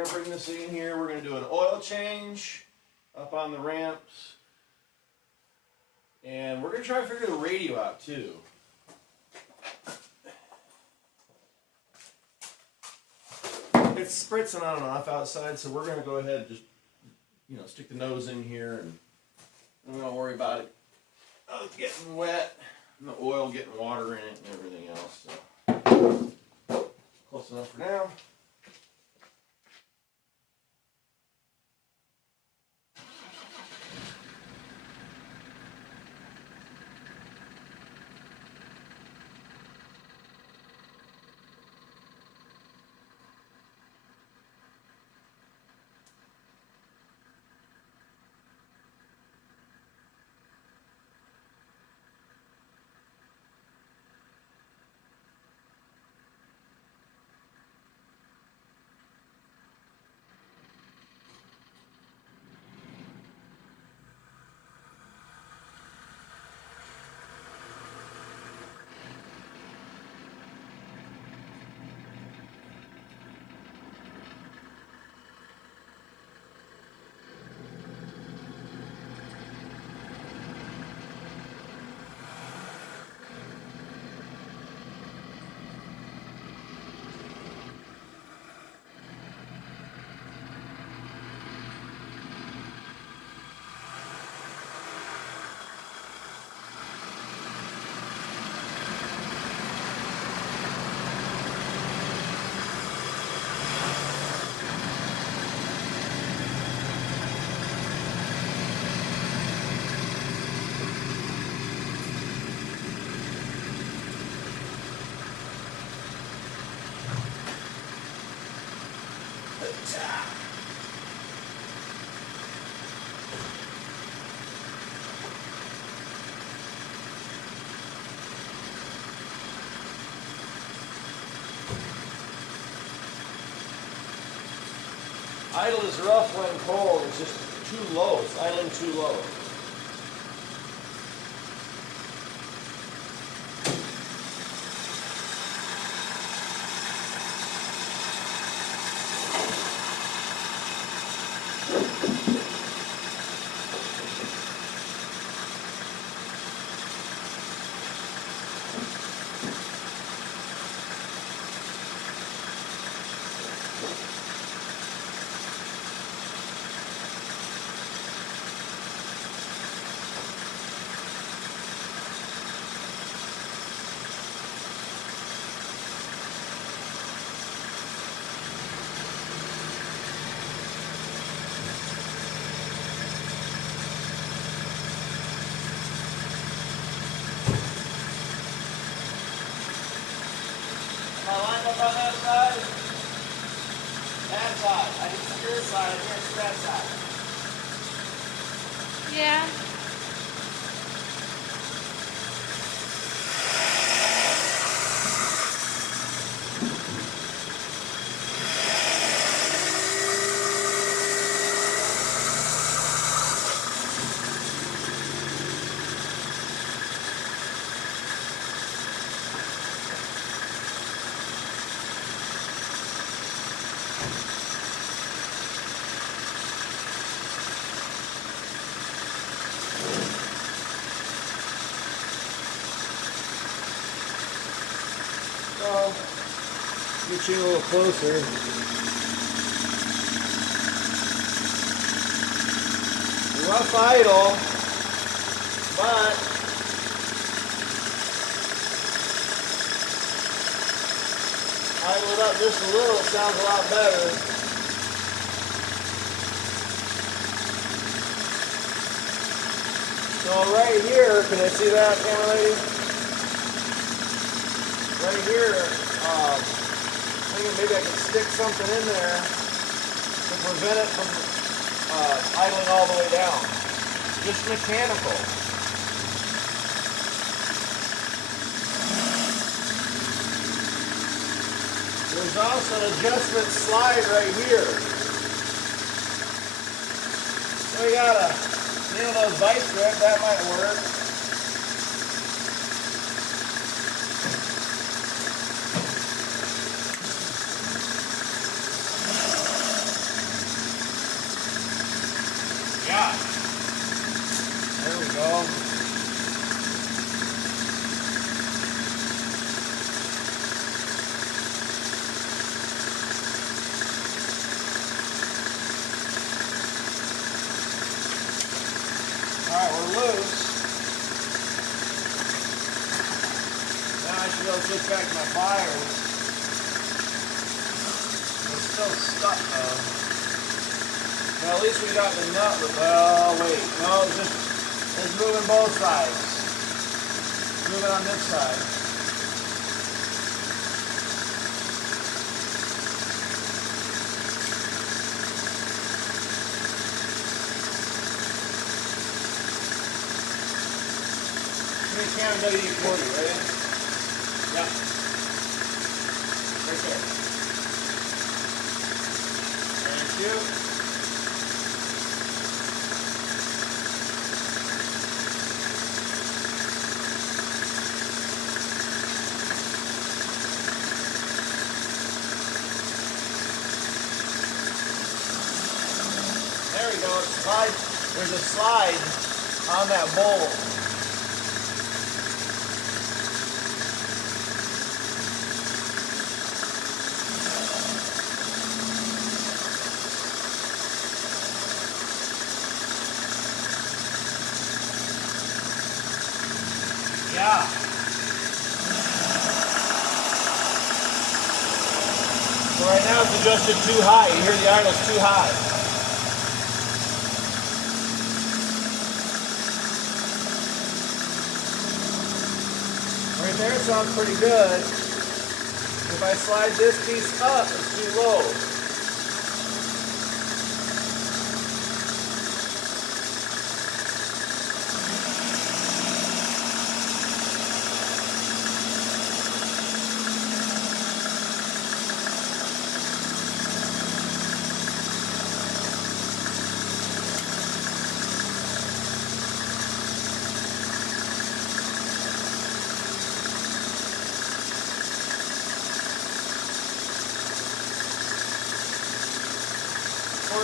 going to bring this in here. We're going to do an oil change up on the ramps. And we're going to try to figure the radio out too. It's spritzing on and off outside, so we're going to go ahead and just, stick the nose in here, and we don't worry about it getting wet and the oil getting water in it and everything else. So close enough for now. Idle is rough when cold. It's just too low. It's idling too low. On that side? That side. I need to your side, and here's that side. Yeah. So, get you a little closer. Rough idle, but idle it up just a little, it sounds a lot better. So right here, can I see that, camera lady? Right here, thinking maybe I can stick something in there to prevent it from idling all the way down. Just mechanical. There's also an adjustment slide right here. So we gotta nail those vice grips, that might work. that one loose. Now I should be able to switch back to my pliers. It's still stuck though. Well, at least we got the nut. Well, wait. No, it's moving both sides. Move it on this side. Cam WD-40, ready? Yep. Right there. Thank you. There we go. There's a slide on that bowl. Yeah. So right now it's adjusted too high. You hear the idle's too high. Right there it sounds pretty good. If I slide this piece up, it's too low.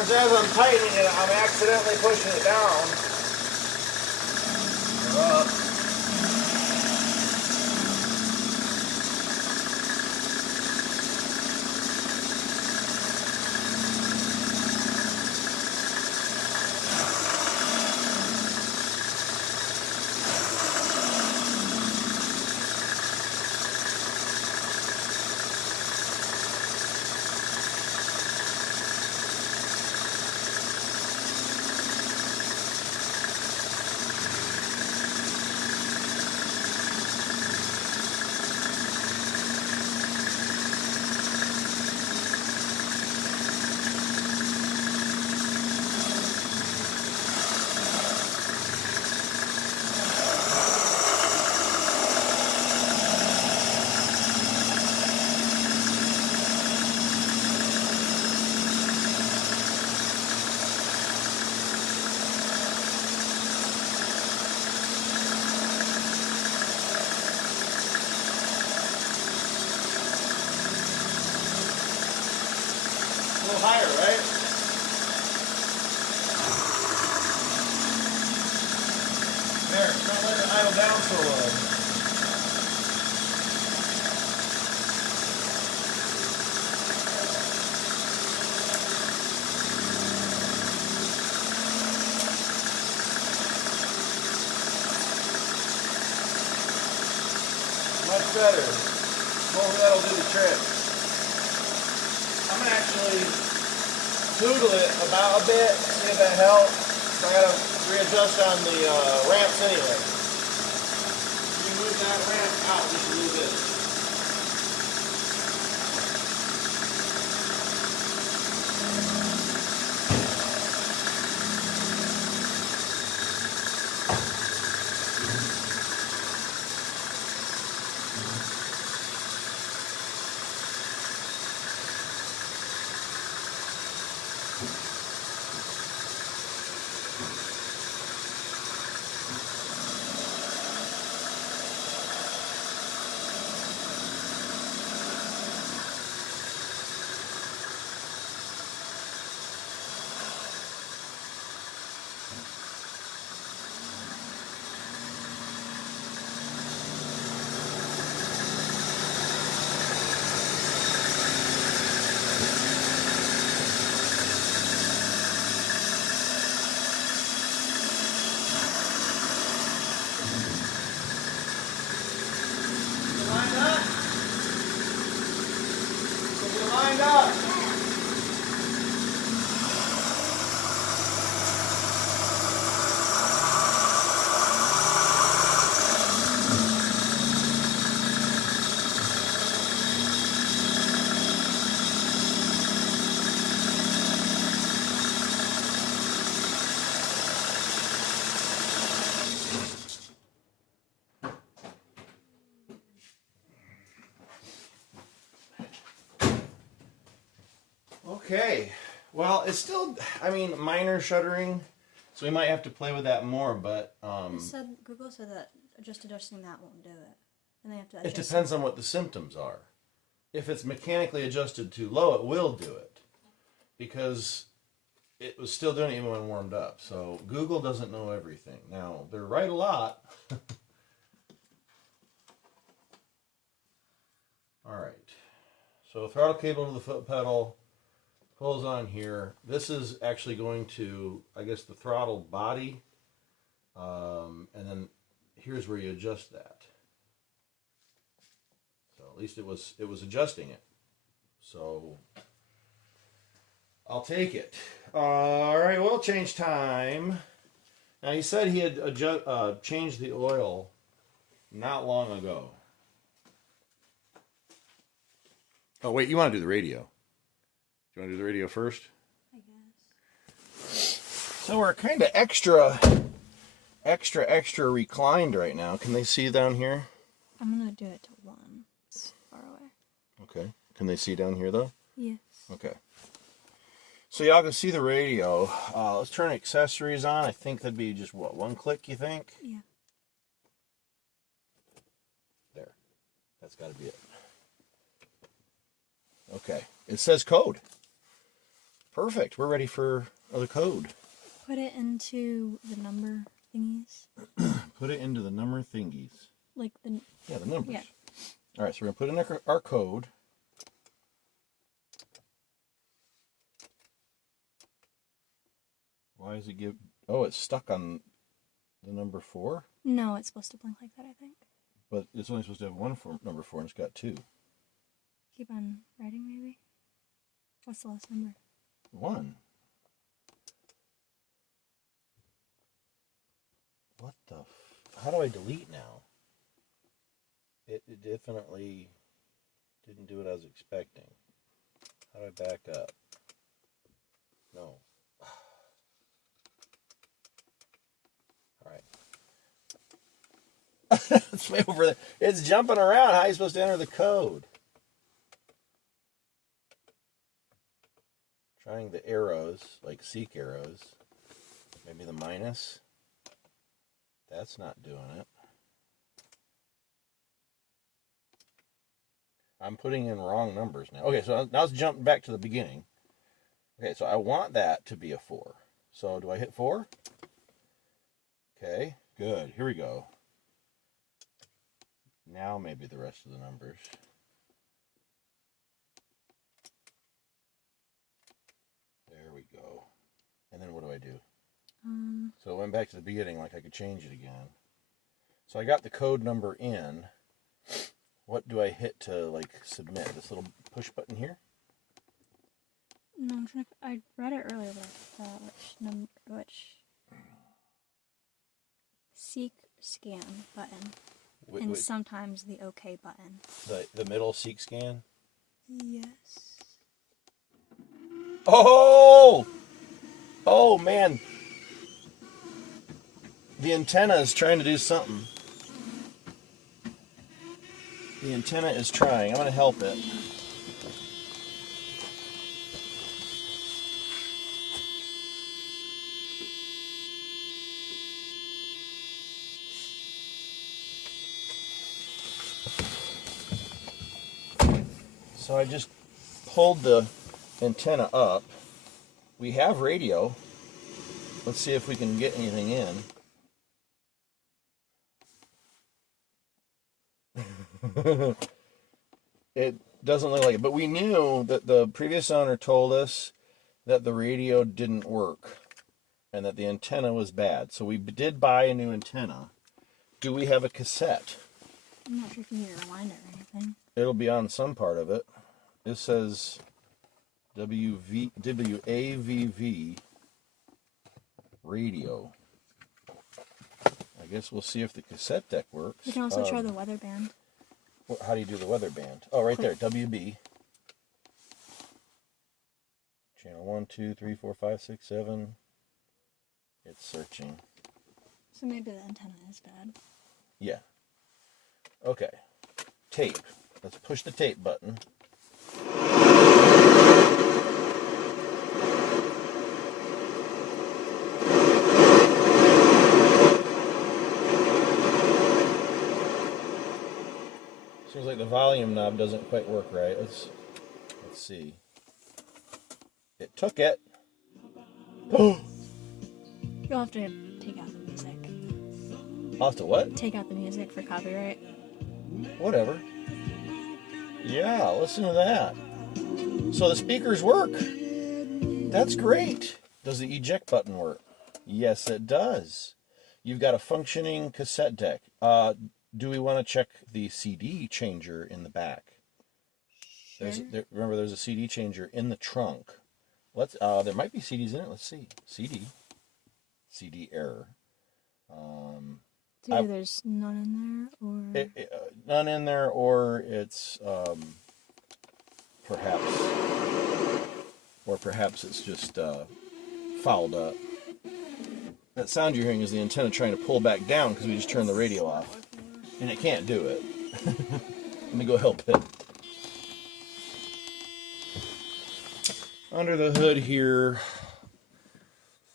As I'm tightening it, I'm accidentally pushing it down. Or up. A little higher, right? There, don't let it idle down so low. Much better. Hopefully that'll do the trick. I'm going to actually tootle it about a bit, see if that helps. I got to readjust on the ramps anyway. You move that ramp out just a little bit. wind up. Okay, well, it's still, I mean, minor shuddering, so we might have to play with that more, but Google said that just adjusting that won't do it, and they have to it adjust depends on what the symptoms are. If it's mechanically adjusted too low, it will do it, because it was still doing it even when warmed up. So Google doesn't know everything. Now, they're right a lot. All right, so throttle cable to the foot pedal. Pulls on here. This is actually going to, I guess, the throttle body, and then here's where you adjust that. So at least it was adjusting it. So I'll take it. All right, oil change time. Now he said he had changed the oil not long ago. Oh wait, you want to do the radio? You want to do the radio first? I guess. So we're kind of extra reclined right now. Can they see down here? I'm gonna do it to 1. It's far away. Okay. Can they see down here though? Yes. Okay. So y'all can see the radio. Let's turn accessories on. I think that'd be just what, 1 click, you think? Yeah. There. That's got to be it. Okay. It says code. Perfect. We're ready for the code. Put it into the number thingies. Put it into the number thingies. Like the... Yeah, the numbers. Yeah. All right, so we're going to put in our code. Why does it give... Oh, it's stuck on the number 4? No, it's supposed to blink like that, I think. But it's only supposed to have number 4, and it's got 2. Keep on writing, maybe? What's the last number? 1. What the... How do I delete now? It definitely didn't do what I was expecting. How do I back up? No. All right. It's way over there. It's jumping around. How are you supposed to enter the code? Trying the arrows, like seek arrows. Maybe the minus. That's not doing it. I'm putting in wrong numbers now. Okay, so now let's jump back to the beginning. Okay, so I want that to be a 4. So do I hit 4? Okay, good. Here we go. Now maybe the rest of the numbers. There we go. And then what do I do? So I went back to the beginning like I could change it again. So I got the code number in. What do I hit to like submit? This little push button here? No, I'm trying to... I read it earlier, but I forgot which seek scan button. And sometimes the OK button. The middle seek scan? Yes. Oh! Oh, man. The antenna is trying to do something. The antenna is trying. I'm going to help it. So I just pulled the antenna up. We have radio. Let's see if we can get anything in. It doesn't look like it, but we knew that the previous owner told us that the radio didn't work and that the antenna was bad. So we did buy a new antenna. Do we have a cassette? I'm not sure if you need to rewind it or anything. It'll be on some part of it. It says WAVV radio. I guess we'll see if the cassette deck works. You can also try the weather band. How do you do the weather band? Oh, right there, WB. Channel 1, 2, 3, 4, 5, 6, 7. It's searching. So maybe the antenna is bad. Yeah. Okay. Tape. Let's push the tape button. Seems like the volume knob doesn't quite work right. Let's see. It took it. You'll have to take out the music. I'll have to what? Take out the music for copyright. Whatever. Yeah, listen to that. So the speakers work. That's great. Does the eject button work? Yes, it does. You've got a functioning cassette deck. Do we want to check the CD changer in the back? Sure. Remember, there's a CD changer in the trunk. There might be CDs in it. Let's see. CD error. Either there's none in there, or none in there, or it's perhaps it's just fouled up. That sound you're hearing is the antenna trying to pull back down because we just turned the radio off, and it can't do it. Let me go help it. Under the hood here,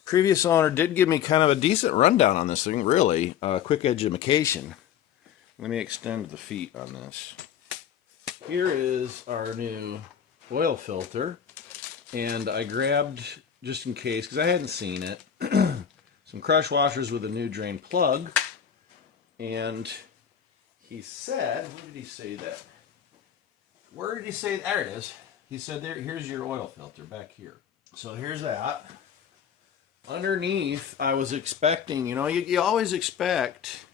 previous owner did give me kind of a decent rundown on this thing, really. Quick education. Let me extend the feet on this. Here is our new oil filter, and I grabbed, just in case, because I hadn't seen it, some crush washers with a new drain plug, and he said, where did he say that? Where did he say, there it is. He said, here's your oil filter back here. So here's that. Underneath, I was expecting, you always expect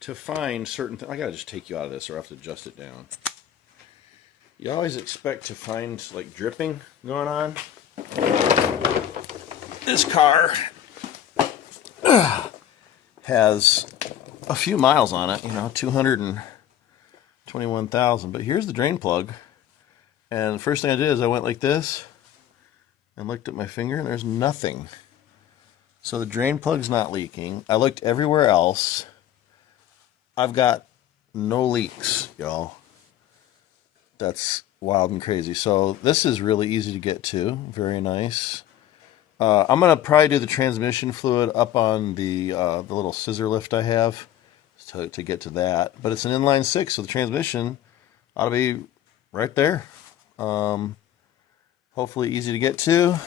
to find certain things. I gotta just take you out of this or I have to adjust it down. You always expect to find, like, dripping going on. This car has a few miles on it, 221,000. But here's the drain plug. And the first thing I did is I went like this and looked at my finger, and there's nothing. So the drain plug's not leaking. I looked everywhere else. I've got no leaks, y'all. That's wild and crazy. So this is really easy to get to. Very nice. I'm going to probably do the transmission fluid up on the little scissor lift I have to get to that. But it's an inline six, so the transmission ought to be right there. Hopefully easy to get to.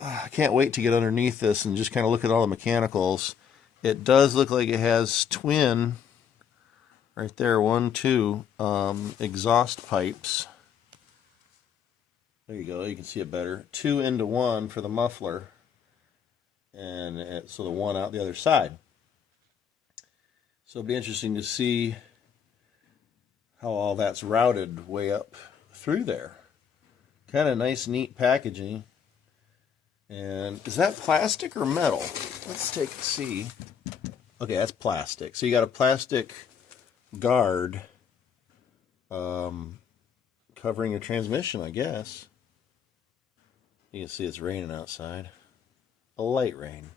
I can't wait to get underneath this and just kind of look at all the mechanicals. It does look like it has twin, right there, 1, 2, exhaust pipes. There you go, you can see it better. 2 into 1 for the muffler, and so the one out the other side. So it'll be interesting to see how all that's routed way up through there. Kind of nice, neat packaging. And is that plastic or metal? Let's take a see. Okay, that's plastic. So you got a plastic guard covering your transmission, I guess. You can see it's raining outside. A light rain.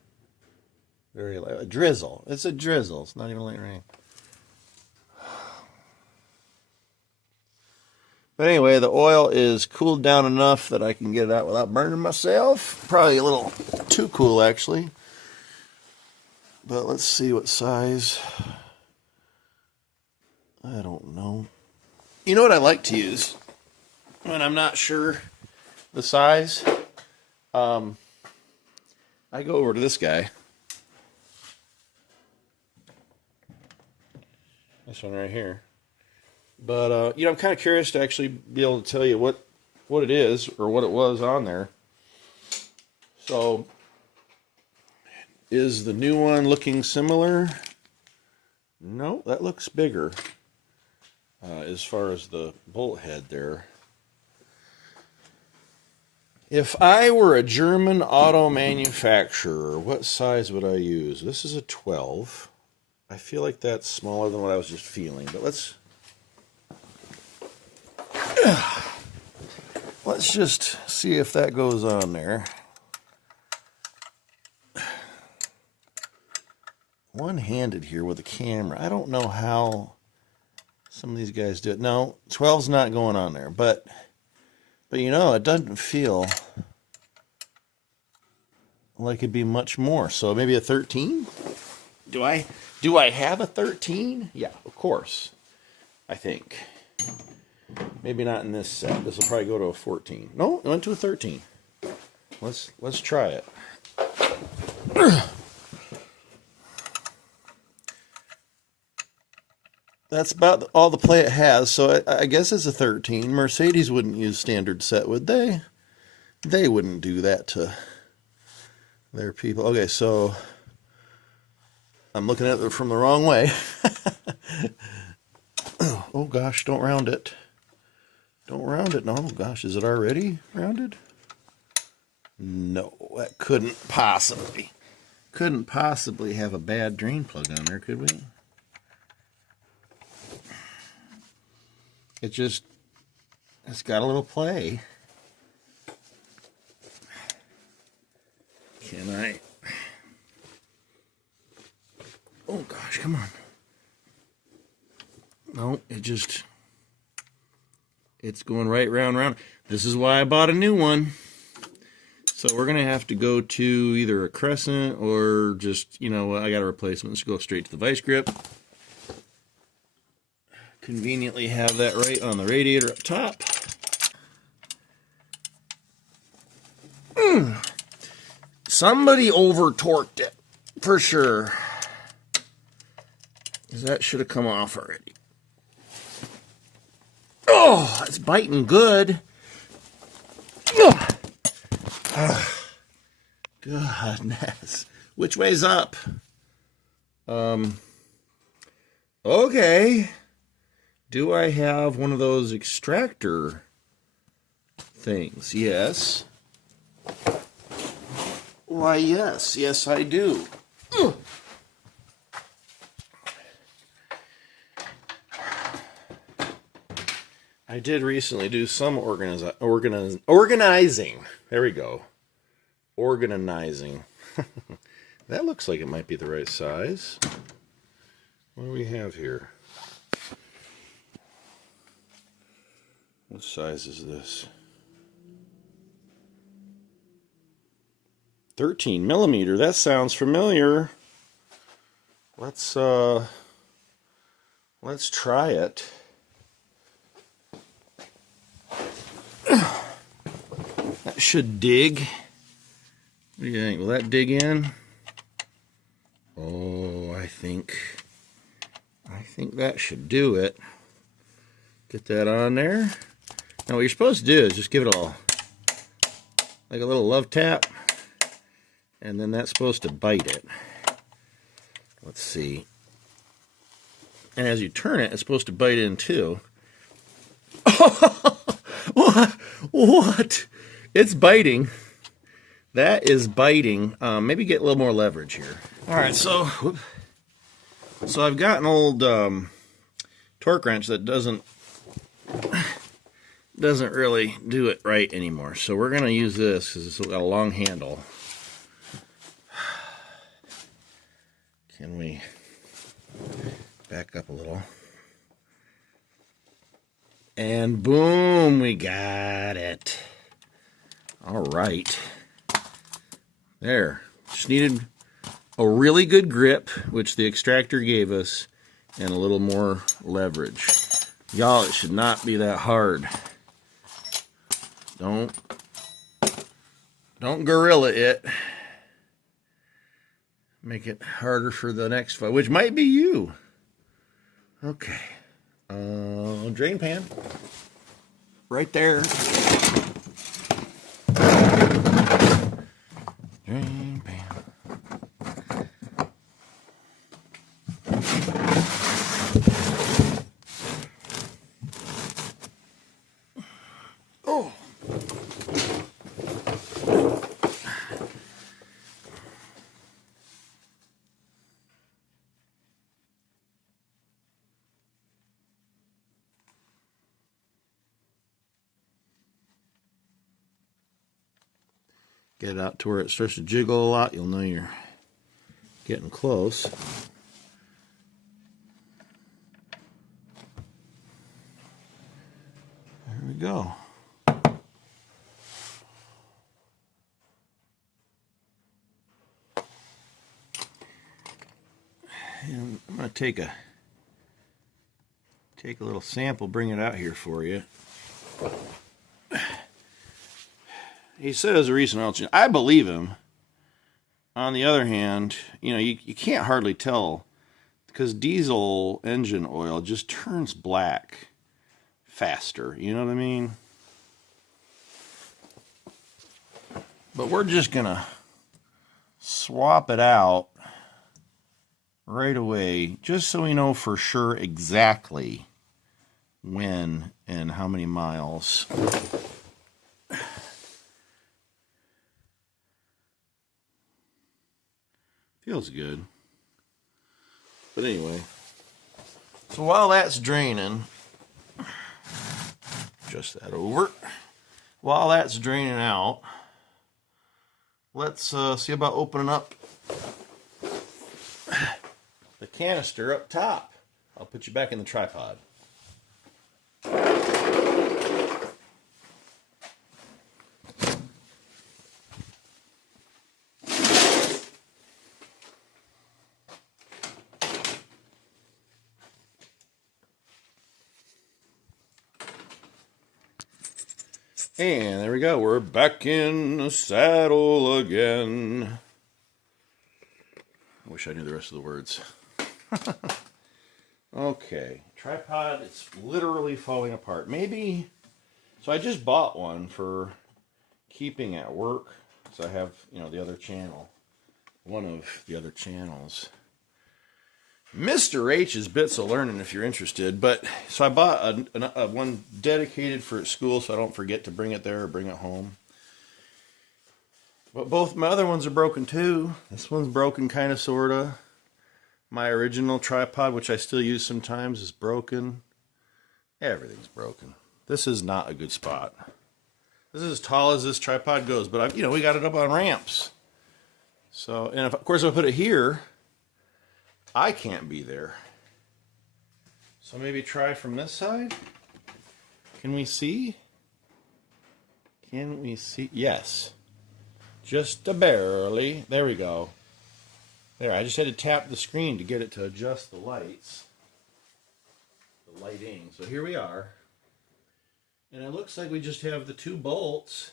Very light. A drizzle. It's a drizzle. It's not even light rain. But anyway, the oil is cooled down enough that I can get it out without burning myself. Probably a little too cool, actually. But let's see what size. I don't know. You know what I like to use when I'm not sure the size? I go over to this guy. This one right here. But, I'm kind of curious to actually be able to tell you what it is or what it was on there. So, is the new one looking similar? No, that looks bigger as far as the bolt head there. If I were a German auto manufacturer, what size would I use? This is a 12. I feel like that's smaller than what I was just feeling, but let's just see if that goes on there. One-handed here with a camera. I don't know how some of these guys do it. No, 12's not going on there, but you know, it doesn't feel like it'd be much more. So maybe a 13? Do I have a 13? Yeah, of course. I think. Maybe not in this set. This will probably go to a 14. No, it went to a 13. Let's try it. That's about all the play it has, so I guess it's a 13. Mercedes wouldn't use standard set, would they? They wouldn't do that to their people. Okay, so I'm looking at it from the wrong way. Oh gosh, don't round it. Don't round it. No, gosh, is it already rounded? No, that couldn't possibly have a bad drain plug on there, could we? It's got a little play. Can I? Oh gosh, come on. No, it's going right round. This is why I bought a new one. So we're going to have to go to either a crescent or just, you know, I got a replacement. Let's go straight to the vice grip. Conveniently have that right on the radiator up top. Somebody over-torqued it, for sure. Because that should have come off already. Oh, it's biting good. Goodness. Which way's up? Okay. Do I have one of those extractor things? Yes. Why, yes. Yes, I do. I did recently do some organizing. There we go. Organizing. That looks like it might be the right size. What do we have here? What size is this? 13 millimeter. That sounds familiar. Let's try it. That should dig. What do you think? Will that dig in? Oh, I think that should do it. Get that on there. Now what you're supposed to do is just give it like a little love tap, and then that's supposed to bite it. Let's see. And as you turn it, it's supposed to bite in too. What? It's biting. That is biting. Maybe get a little more leverage here. All right, so I've got an old torque wrench that doesn't really do it right anymore. So we're going to use this because it's got a long handle. Can we back up a little? And boom, we got it. All right. There. Just needed a really good grip, which the extractor gave us, and a little more leverage. Y'all, it should not be that hard. Don't gorilla it. Make it harder for the next fight, which might be you. Okay. Drain pan. Right there. Drain pan. Oh. Get it out to where it starts to jiggle a lot. You'll know you're getting close. There we go. And I'm going to take a little sample, bring it out here for you. He says a recent oil change. I believe him. On the other hand, you know, you can't hardly tell because diesel engine oil just turns black faster. You know what I mean? But we're just going to swap it out right away, just so we know for sure exactly when and how many miles. Feels good. But anyway, so while that's draining, adjust that over. While that's draining out, let's see about opening up the canister up top. I'll put you back in the tripod. And there we go. We're back in the saddle again. I wish I knew the rest of the words. Okay. Tripod, it's literally falling apart. Maybe. So I just bought one for keeping at work. So I have, you know, the other channel. One of the other channels. Mr. H's Bits of Learning if you're interested. But so I bought a one dedicated for school so I don't forget to bring it there or bring it home. But both my other ones are broken too. This one's broken kind of sort of. My original tripod, which I still use sometimes, is broken. Everything's broken. This is not a good spot. This is as tall as this tripod goes, but you know, we got it up on ramps. So, and of course I put it here, I can't be there. So maybe try from this side. Can we see? Can we see? Yes. Just barely. There we go. There, I just had to tap the screen to get it to adjust the lights. The lighting. So here we are. And it looks like we just have the two bolts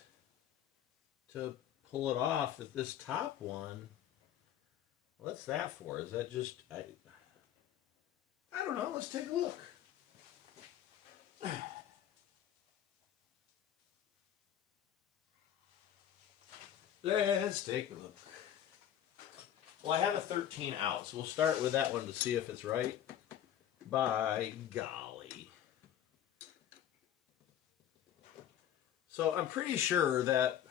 to pull it off. At this top one, what's that for? Is that just... I don't know. Let's take a look. Let's take a look. Well, I have a 13 out, so we'll start with that one to see if it's right. By golly. So I'm pretty sure that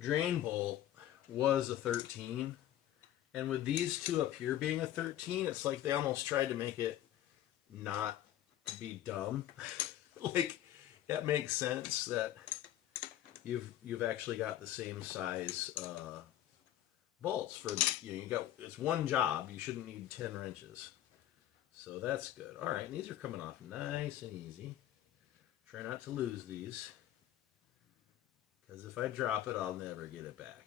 drain bolt was a 13. And with these two up here being a 13, it's like they almost tried to make it not be dumb. Like, that makes sense that you've actually got the same size bolts for, you know, you got, it's one job, you shouldn't need 10 wrenches. So that's good. All right, and these are coming off nice and easy. Try not to lose these, because if I drop it, I'll never get it back.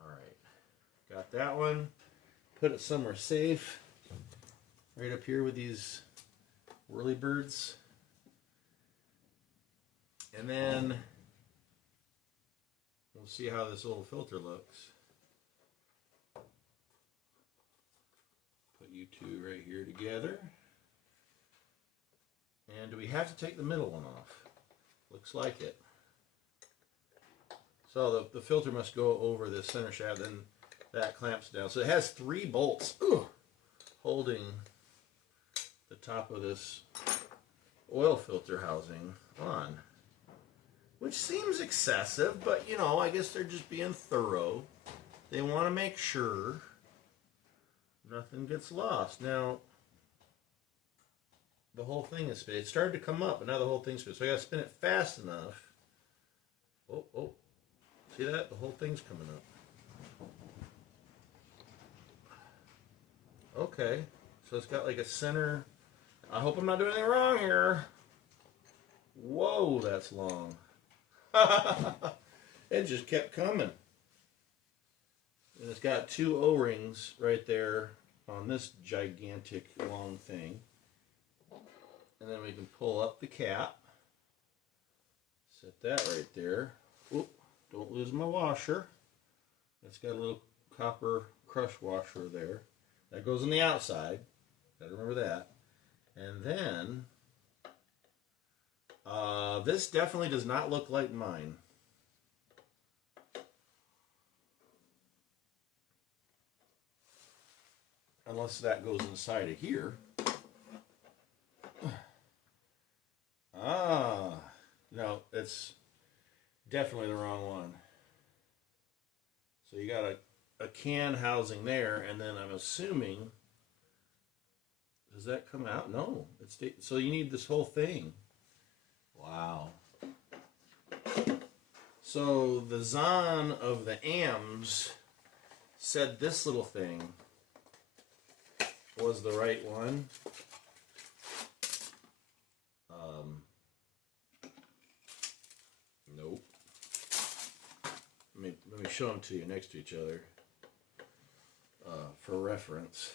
All right, got that one. Put it somewhere safe. Right up here with these whirly birds. And then we'll see how this little filter looks. Put you two right here together. And do we have to take the middle one off? Looks like it. So the filter must go over this center shaft, then that clamps down. So it has 3 bolts holding the top of this oil filter housing on. Which seems excessive, but you know, I guess they're just being thorough. They want to make sure nothing gets lost. Now, the whole thing is spinning. It started to come up, but now the whole thing's spinning. So I got to spin it fast enough. Oh, See that? The whole thing's coming up. Okay, so it's got like a center. I hope I'm not doing anything wrong here. Whoa, that's long. It just kept coming. And it's got two O-rings right there on this gigantic long thing. And then we can pull up the cap. Set that right there. Oop, don't lose my washer. It's got a little copper crush washer there. That goes on the outside. Gotta remember that. And then, this definitely does not look like mine. Unless that goes inside of here. Ah, no, it's definitely the wrong one. So you got a can housing there, and then I'm assuming, does that come out? No, so you need this whole thing. Wow. So the Zahn of the AMs said this little thing was the right one. Nope. Let me show them to you next to each other for reference.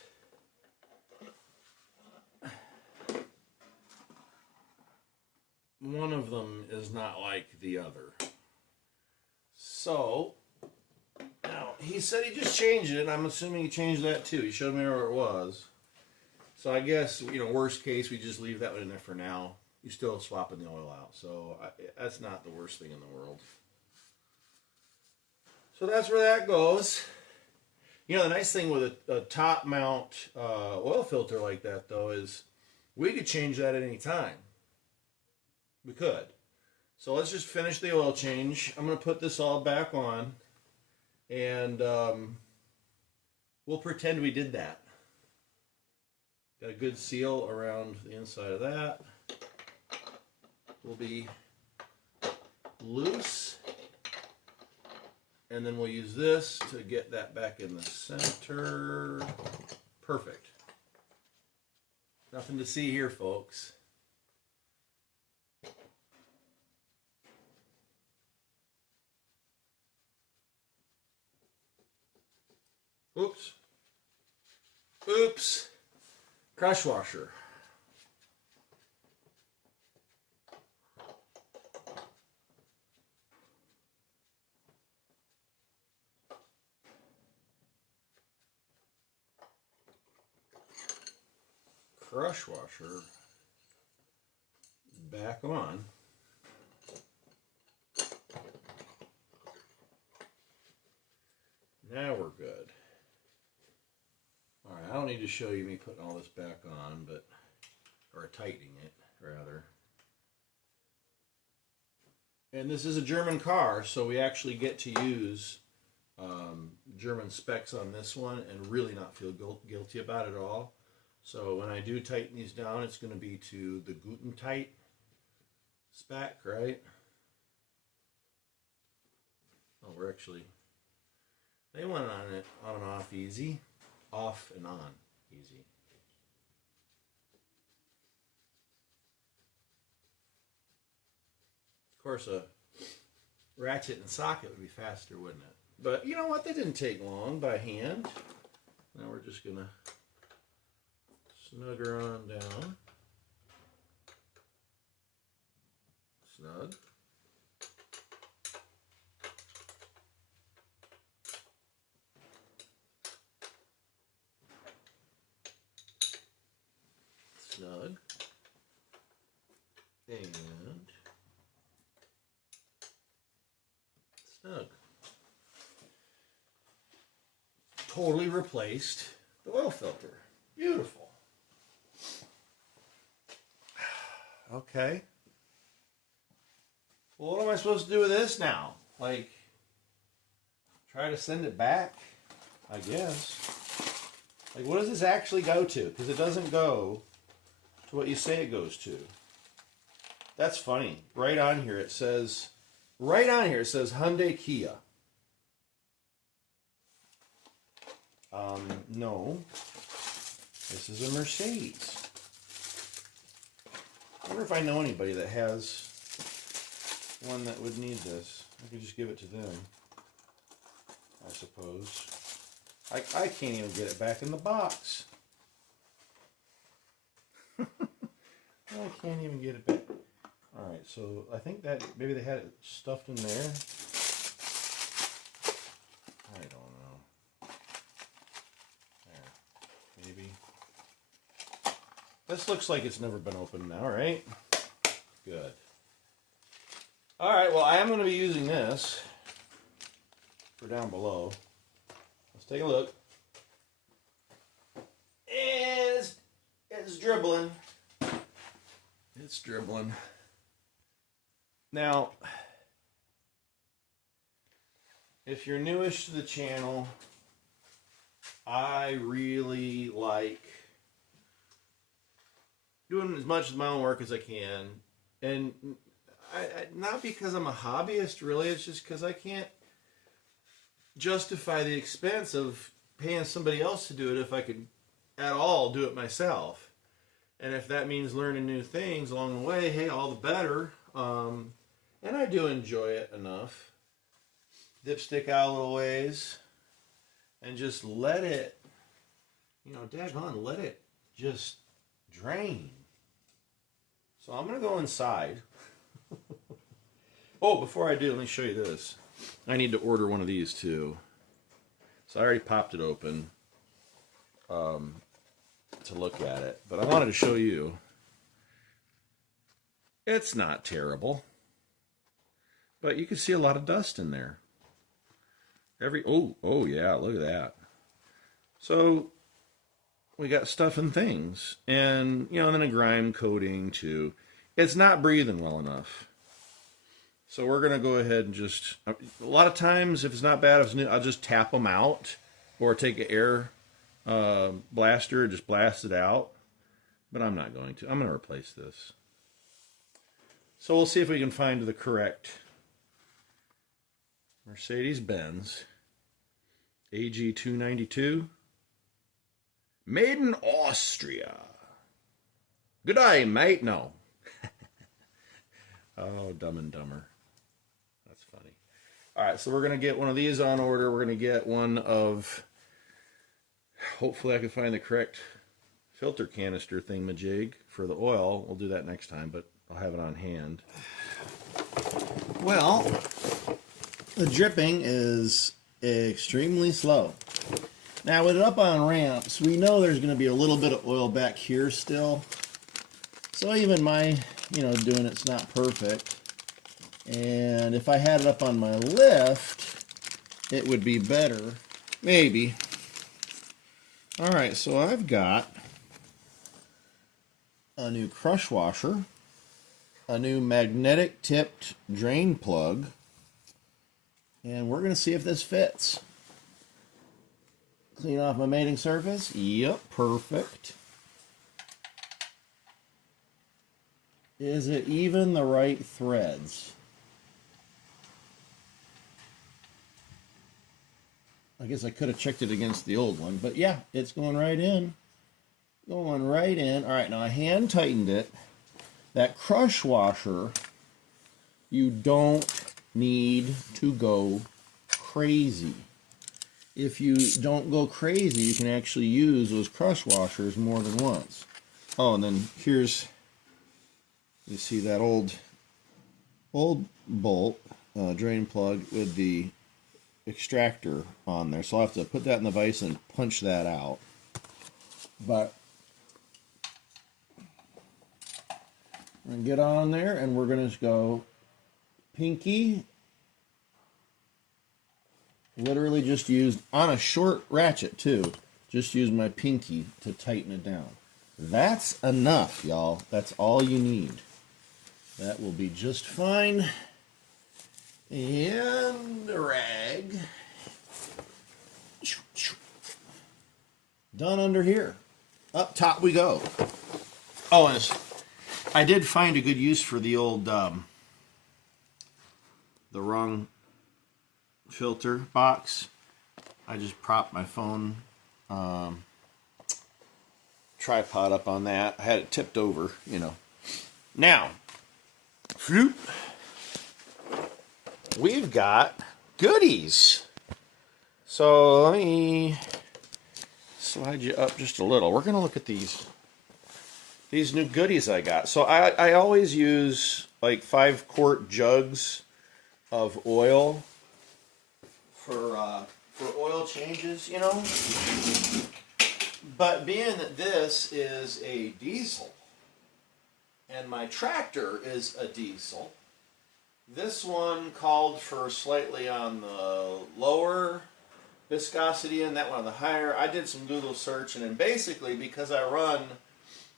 One of them is not like the other. So, now, he said he just changed it, and I'm assuming he changed that too. He showed me where it was. So I guess, worst case, we just leave that one in there for now. You're still swapping the oil out. So that's not the worst thing in the world. So that's where that goes. The nice thing with a top mount oil filter like that, though, is we could change that at any time. We could. So let's just finish the oil change. I'm going to put this all back on. And we'll pretend we did that. Got a good seal around the inside of that. Will be loose. And then we'll use this to get that back in the center. Perfect. Nothing to see here, folks. Oops. Oops. Crush washer. Crush washer back on. Now we're good. Alright, I don't need to show you me putting all this back on, or tightening it, rather. And this is a German car, so we actually get to use German specs on this one and really not feel guilty about it at all. So when I do tighten these down, it's going to be to the Guten tight spec, right? Oh, we're actually, they went on it on and off easy. Off and on easy. Of course, a ratchet and socket would be faster, wouldn't it? But you know what? They didn't take long by hand. Now we're just going to snug her on down. Snug. Snug. And snug. Totally replaced the oil filter. Beautiful. Okay. Well, what am I supposed to do with this now? Like, try to send it back, I guess. Like, what does this actually go to? Because it doesn't go to what you say it goes to. That's funny. Right on here it says Hyundai Kia. No. This is a Mercedes. I wonder if I know anybody that has one that would need this. I could just give it to them, I suppose. I can't even get it back in the box. I can't even get it back. Alright, so I think that maybe they had it stuffed in there. I don't know. There. Maybe. This looks like it's never been opened now, right? Good. Alright, well I am going to be using this for down below. Let's take a look. And it's dribbling. It's dribbling. Now, if you're newish to the channel, I really like doing as much of my own work as I can. And not because I'm a hobbyist, really. It's just because I can't justify the expense of paying somebody else to do it if I could at all do it myself. And if that means learning new things along the way, hey, all the better. And I do enjoy it enough. Dipstick out a little ways and just let it, daggone, let it just drain. So I'm going to go inside. Oh, before I do, let me show you this. I need to order one of these too. So I already popped it open to look at it, but I wanted to show you. It's not terrible, but you can see a lot of dust in there. Oh yeah, look at that. So we got stuff and things, and then a grime coating too. It's not breathing well enough. So we're gonna go ahead and just, a lot of times if it's not bad, I'll just tap them out or take an air blaster and just blast it out. But I'm not going to. I'm gonna replace this. So we'll see if we can find the correct Mercedes-Benz AG 292, made in Austria. Good day, mate. No. Oh, Dumb and Dumber. That's funny. All right, so we're going to get one of these on order. We're going to get one of, hopefully I can find the correct filter canister thingamajig for the oil. We'll do that next time, but I'll have it on hand. Well, the dripping is extremely slow. Now with it up on ramps, we know there's going to be a little bit of oil back here still. So even my, doing it's not perfect. And if I had it up on my lift, it would be better. Maybe. Alright, so I've got a new crush washer, a new magnetic tipped drain plug, and we're going to see if this fits. Clean off my mating surface. Yep, perfect. Is it even the right threads? I guess I could have checked it against the old one, but yeah, it's going right in. Going right in. All right, now I hand tightened it. That crush washer, you don't need to go crazy. If you don't go crazy, you can actually use those crush washers more than once. Oh, and then here's, you see that old bolt, drain plug with the extractor on there. So I'll have to put that in the vise and punch that out. But we're going to get on there and we're going to go pinky. Literally just used, on a short ratchet too, just use my pinky to tighten it down. That's enough, y'all. That's all you need. That will be just fine. And a rag. Done under here. Up top we go. Oh, and I did find a good use for the old, the wrong filter box. I just propped my phone tripod up on that. I had it tipped over, you know. Now, fruit. We've got goodies. So let me slide you up just a little. We're going to look at these new goodies I got. So I always use like 5-quart jugs of oil for oil changes, you know. But being that this is a diesel and my tractor is a diesel, this one called for slightly on the lower viscosity and that one on the higher. I did some Google search, and basically because I run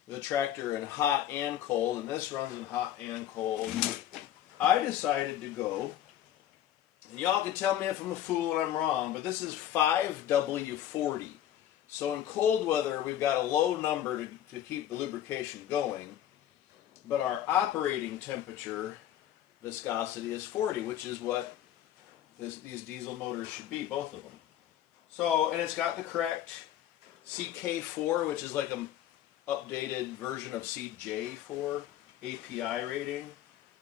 the tractor in hot and cold, and this runs in hot and cold, I decided to go, and y'all can tell me if I'm a fool and I'm wrong, but this is 5W40. So in cold weather, we've got a low number to keep the lubrication going, but our operating temperature viscosity is 40, which is what these diesel motors should be, both of them. So, and it's got the correct CK4, which is like an updated version of CJ4 API rating,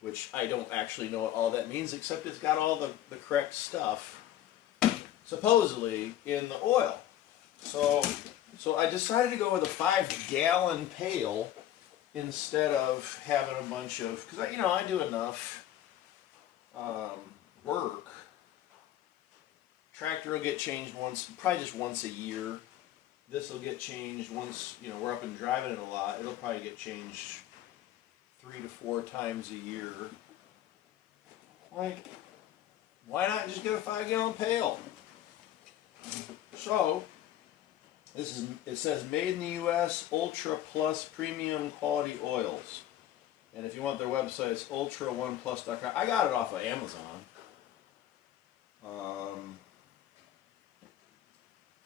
which I don't actually know what all that means, except it's got all the correct stuff, supposedly, in the oil. So I decided to go with a 5-gallon pail instead of having a bunch of, because I do enough work. Tractor will get changed probably just once a year. This will get changed once, we're up and driving it a lot. It'll probably get changed 3 to 4 times a year. Like, why not just get a 5-gallon pail? So, it says made in the U.S. Ultra Plus Premium Quality Oils. And if you want their website, it's ultra1plus.com. I got it off of Amazon.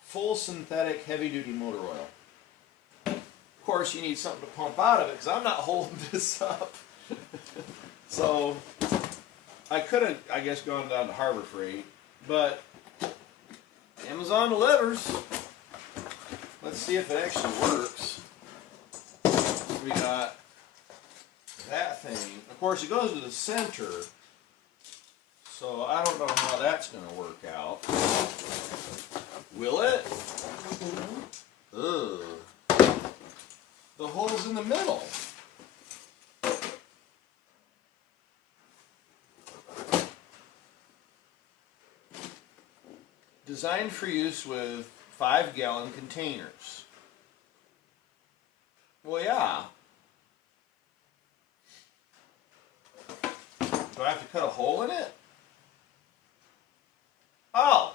Full synthetic heavy-duty motor oil. Of course, you need something to pump out of it, because I'm not holding this up. So, I could have, I guess, gone down to Harbor Freight, but Amazon delivers. Let's see if it actually works. We got that thing. Of course, it goes to the center, so I don't know how that's going to work out. Will it? Ugh. The hole's in the middle. Designed for use with 5-gallon containers. Well, yeah. Do I have to cut a hole in it? Oh!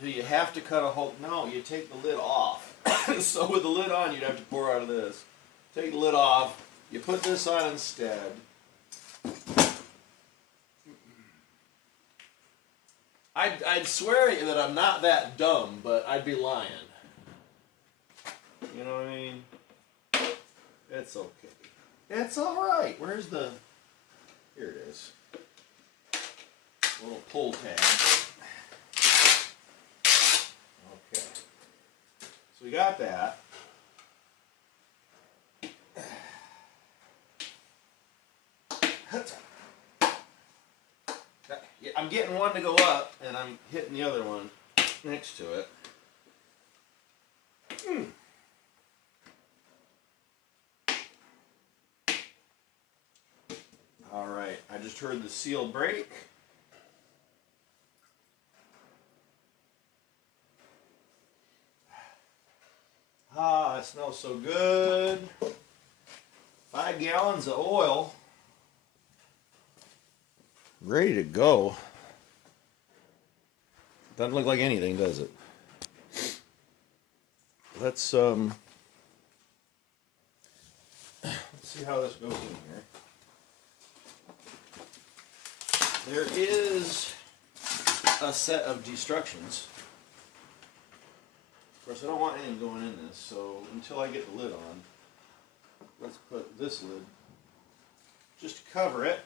Do you have to cut a hole? No, you take the lid off. So with the lid on, you'd have to pour out of this. Take the lid off. You put this on instead. I'd swear at you that I'm not that dumb, but I'd be lying. You know what I mean? It's okay. It's alright. Where's the... Here it is. A little pull tab. Okay. So we got that. I'm getting one to go up, and I'm hitting the other one next to it. All right, I just heard the seal break. Ah, it smells so good. 5 gallons of oil. Ready to go. Doesn't look like anything, does it? Let's see how this goes in here. There is a set of destructions. Of course, I don't want anything going in this, so until I get the lid on, let's put this lid just to cover it.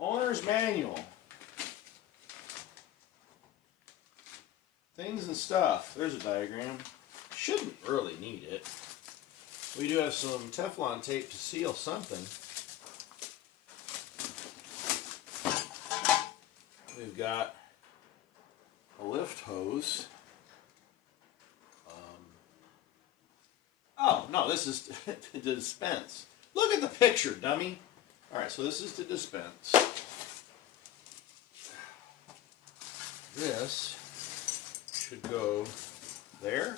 Owner's manual. Things and stuff. There's a diagram. Shouldn't really need it. We do have some Teflon tape to seal something. We've got a lift hose. Oh, no, this is to dispense. Look at the picture, dummy. Alright, so this is to dispense. This should go there.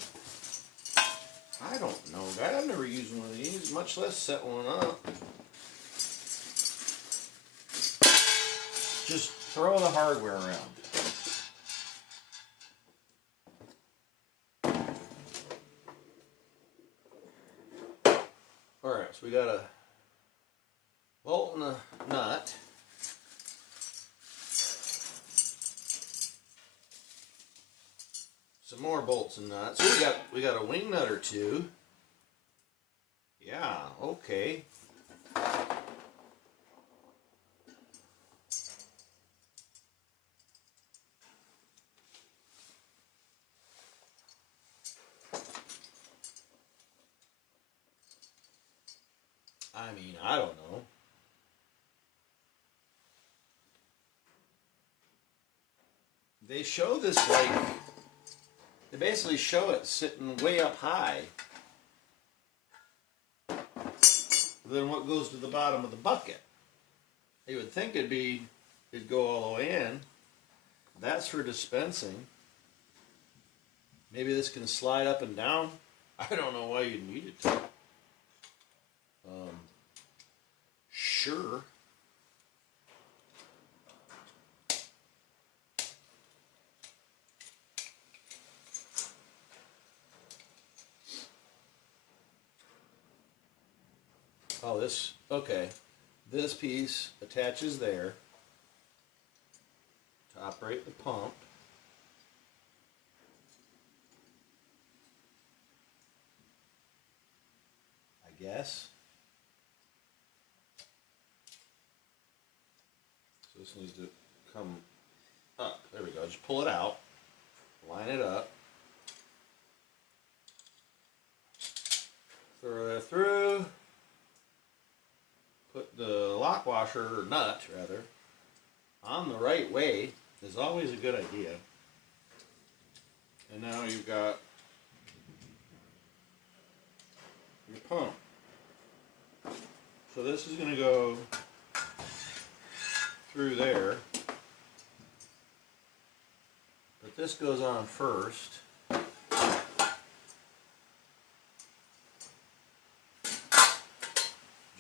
I don't know, guys. I've never used one of these, much less set one up. Just throw the hardware around. Alright, so we got a bolt and a nut. Some more bolts and nuts. We got a wing nut or two. Yeah, okay. I mean, I don't know. They show this like, they basically show it sitting way up high. Then what goes to the bottom of the bucket? You would think it'd go all the way in. That's for dispensing. Maybe this can slide up and down. I don't know why you'd need it to. Sure. Oh, okay. This piece attaches there to operate the pump. I guess. So this needs to come up. There we go. Just pull it out. Line it up. Throw that through. Put the lock washer, or nut rather, on the right way is always a good idea. And now you've got your pump. So this is going to go through there. But this goes on first.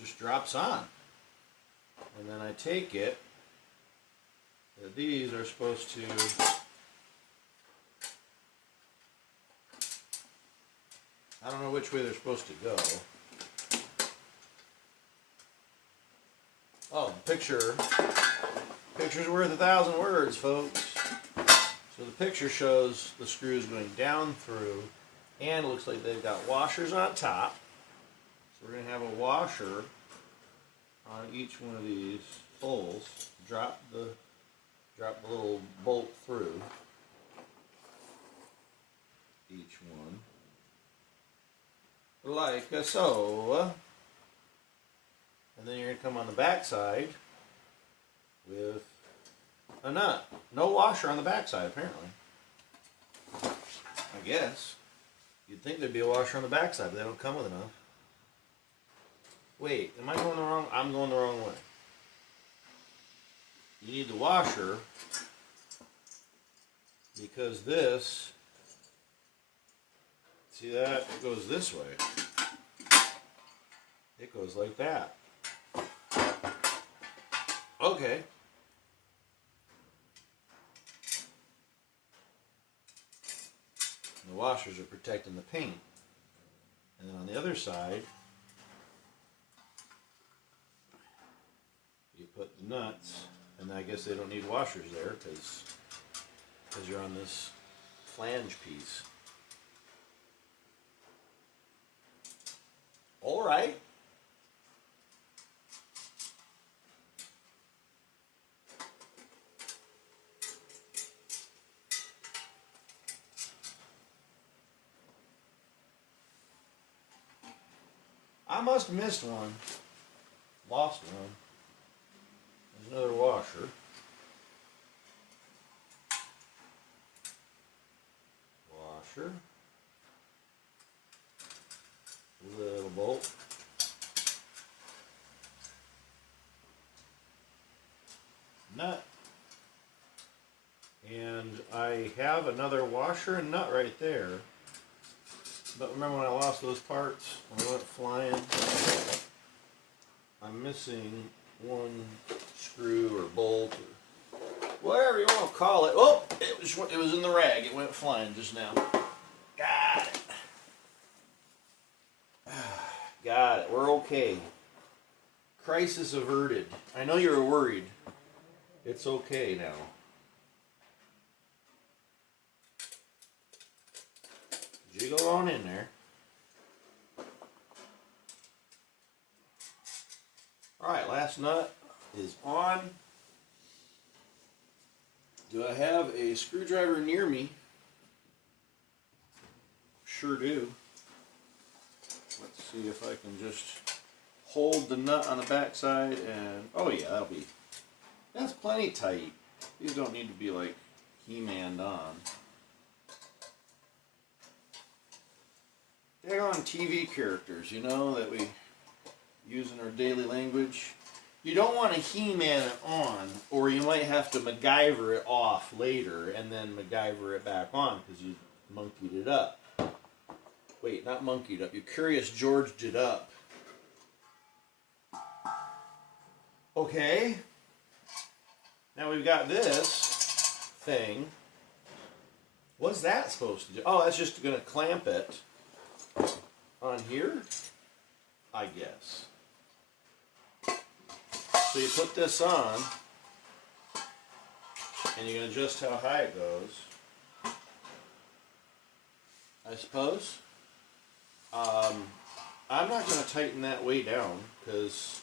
Just drops on. And then I take it. These are supposed to I don't know which way they're supposed to go. Oh, picture's worth 1,000 words, folks. So the picture shows the screws going down through, and it looks like they've got washers on top. So we're going to have a washer on each one of these holes. Drop the little bolt through each one, like so. And then you're going to come on the back side with a nut. No washer on the back side, apparently. I guess. You'd think there'd be a washer on the back side, but they don't come with enough. Wait, am I going the wrong? I'm going the wrong way. You need the washer because this, see that? It goes this way. It goes like that. Okay. The washers are protecting the paint. And then on the other side, you put the nuts, and I guess they don't need washers there because you're on this flange piece. All right. I must have missed one. Lost one. There's another washer. Washer. Little bolt. Nut. And I have another washer and nut right there. But remember when I lost those parts, when I went flying, I'm missing one screw or bolt or whatever you want to call it. Oh, it was in the rag. It went flying just now. Got it. Got it. We're okay. Crisis averted. I know you were worried. It's okay now. Jiggle on in there. Alright, last nut is on. Do I have a screwdriver near me? Sure do. Let's see if I can just hold the nut on the back side and, oh yeah, that's plenty tight. These don't need to be like He-Man'd on. They're on TV characters, you know, that we use in our daily language. You don't want to He-Man it on, or you might have to MacGyver it off later and then MacGyver it back on because you monkeyed it up. Wait, not monkeyed up. You Curious Georged it up. Okay. Now we've got this thing. What's that supposed to do? Oh, that's just going to clamp it on here, I guess. So you put this on, and you can adjust how high it goes, I suppose. I'm not going to tighten that way down because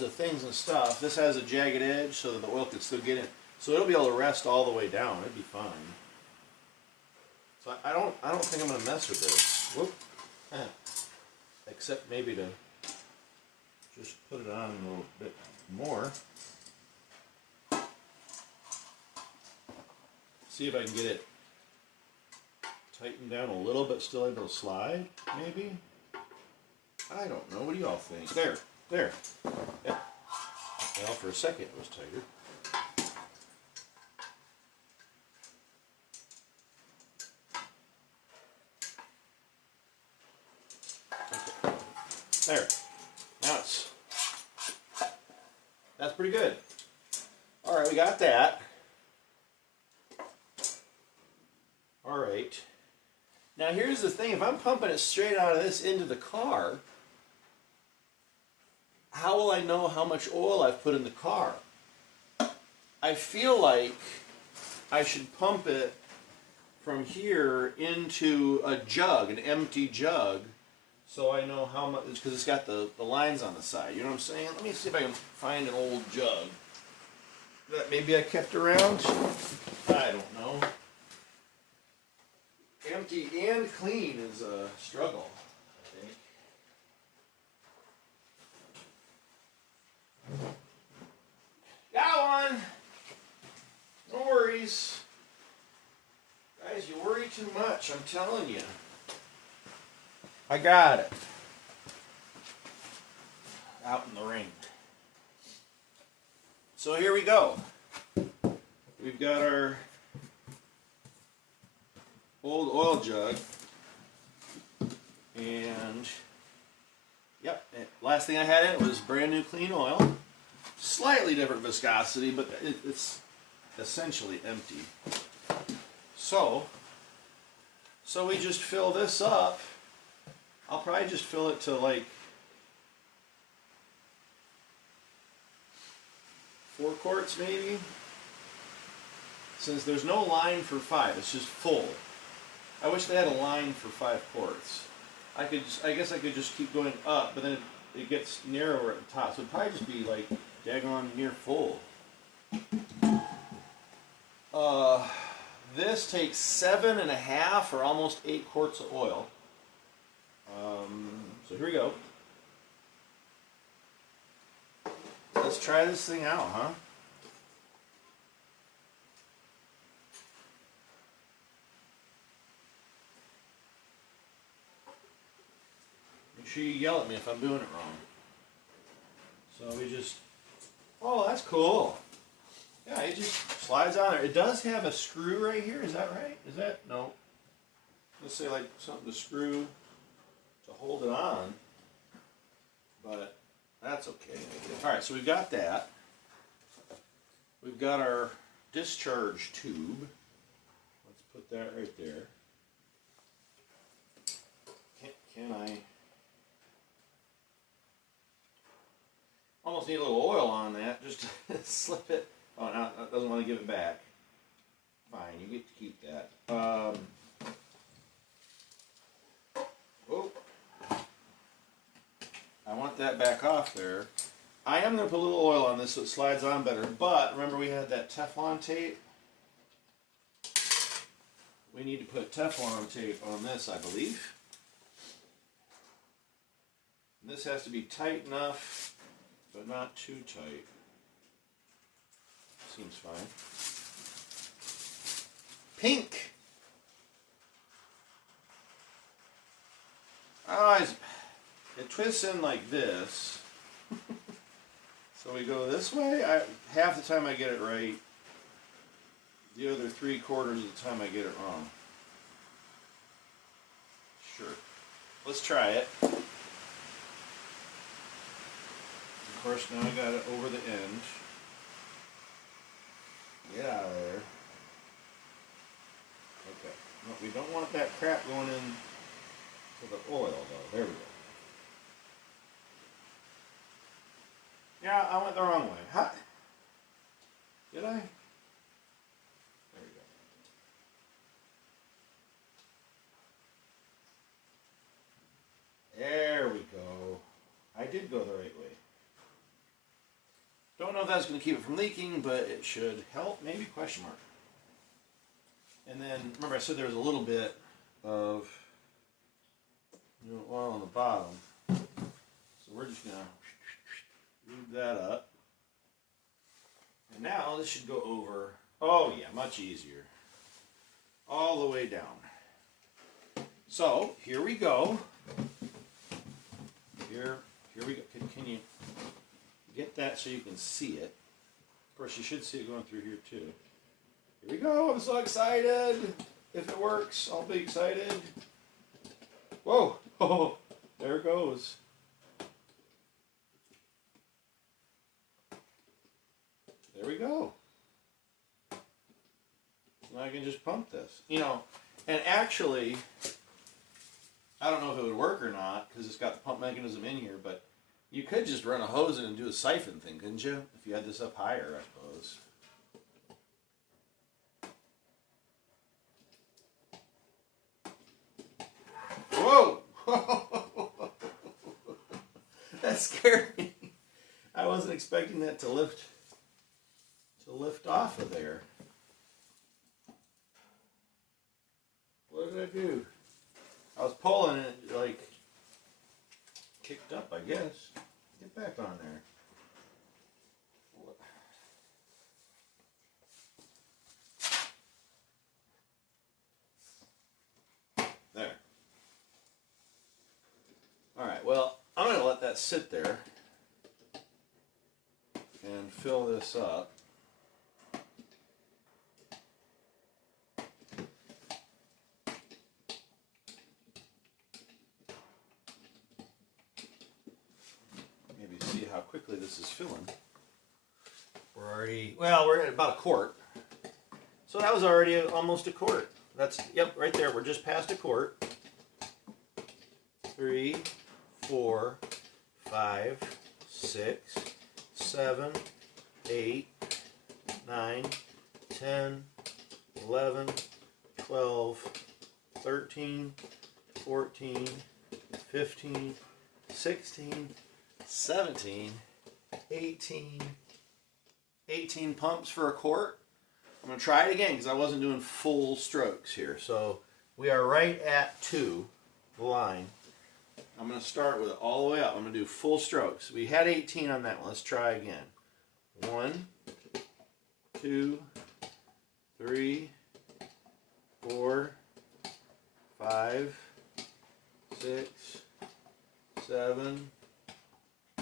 of things and stuff. This has a jagged edge so that the oil can still get in. So it'll be able to rest all the way down. It'd be fine. So I don't think I'm going to mess with this. Whoop. Except maybe to just put it on a little bit more. See if I can get it tightened down a little bit, still able to slide, maybe? I don't know. What do you all think? There. Yeah. Well, for a second it was tighter. Okay. There. Now that's pretty good. All right, we got that. All right. Now here's the thing, if I'm pumping it straight out of this into the car, how will I know how much oil I've put in the car? I feel like I should pump it from here into a jug, an empty jug, so I know how much, because it's got the lines on the side, you know what I'm saying? Let me see if I can find an old jug that maybe I kept around. I don't know. Empty and clean is a struggle, I think. Got one! No worries. Guys, you worry too much, I'm telling you. I got it. Out in the rain. So here we go. We've got our old oil jug, and yep, last thing I had in it was brand new clean oil. Slightly different viscosity, but it's essentially empty. So we just fill this up. I'll probably just fill it to like 4 quarts maybe. Since there's no line for 5, it's just full. I wish they had a line for 5 quarts. I guess I could just keep going up, but then it gets narrower at the top. So it'd probably just be like daggone near full. This takes 7.5 or almost 8 quarts of oil. So here we go. Let's try this thing out, huh? Make sure you yell at me if I'm doing it wrong. So we just, oh, that's cool. Yeah, it just slides on there. It does have a screw right here. Is that right? Is that, no. Let's say like something to screw to hold it on. But that's okay. All right, so we've got that. We've got our discharge tube. Let's put that right there. Can I? Almost need a little oil on that just to slip it. Oh, no, it doesn't want to give it back. Fine, you get to keep that. Oh. I want that back off there. I am going to put a little oil on this so it slides on better, but remember we had that Teflon tape? We need to put Teflon tape on this, I believe. And this has to be tight enough, but not too tight. Seems fine. Pink! It twists in like this. So we go this way. Half the time I get it right. The other 3/4 of the time I get it wrong. Sure. Let's try it. Of course, now I got it over the end. Get out of there. Okay. No, we don't want that crap going in to the oil, though. There we go. Yeah, I went the wrong way. Huh? Did I? There we go. There we go. I did go the right way. Don't know if that's going to keep it from leaking, but it should help. Maybe, question mark. And then, remember I said there was a little bit of oil on the bottom. So we're just going to move that up. And now this should go over, oh yeah, much easier. All the way down. So, here we go. Here we go. Can you get that so you can see it? Of course, you should see it going through here too. Here we go. I'm so excited. If it works, I'll be excited. Whoa. Oh, there it goes. There we go. Now I can just pump this. You know, and actually, I don't know if it would work or not because it's got the pump mechanism in here, but you could just run a hose in and do a siphon thing, couldn't you? If you had this up higher, I suppose. Whoa! That scared me. I wasn't expecting that to lift off of there. What did I do? I was pulling and it like kicked up, I guess. Get back on there. There. Alright, well, I'm going to let that sit there and fill this up. Maybe see how quickly this is filling. We're at about a quart. So that was already almost a quart. That's, yep, right there. We're just past a quart. 3, 4, 5, 6, 7, 8, 9, 10, 11, 12, 13, 14, 15, 16, 17, 18, 18 pumps for a quart. I'm going to try it again because I wasn't doing full strokes here. So we are right at 2, the line. I'm going to start with it all the way up. I'm going to do full strokes. We had 18 on that one. Let's try again. 1, 2, 3, 4, 5, 6, 7,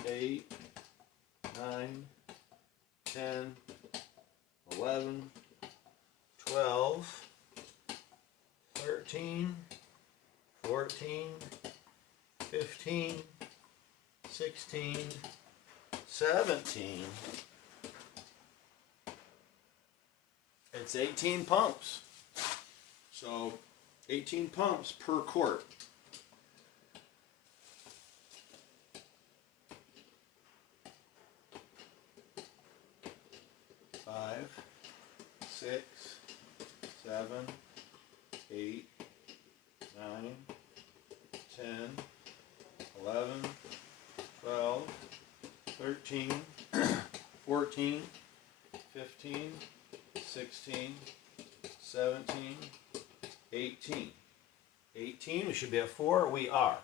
8, 9, 10, 11, 12, 13, 14, 15, 16, 17. It's 18 pumps. So 18 pumps per quart. Five, 6, 7, 8, 9, 10, 11, 12, 13, 14, 15, 16, 17, 18. 18, we should be at 4, we are.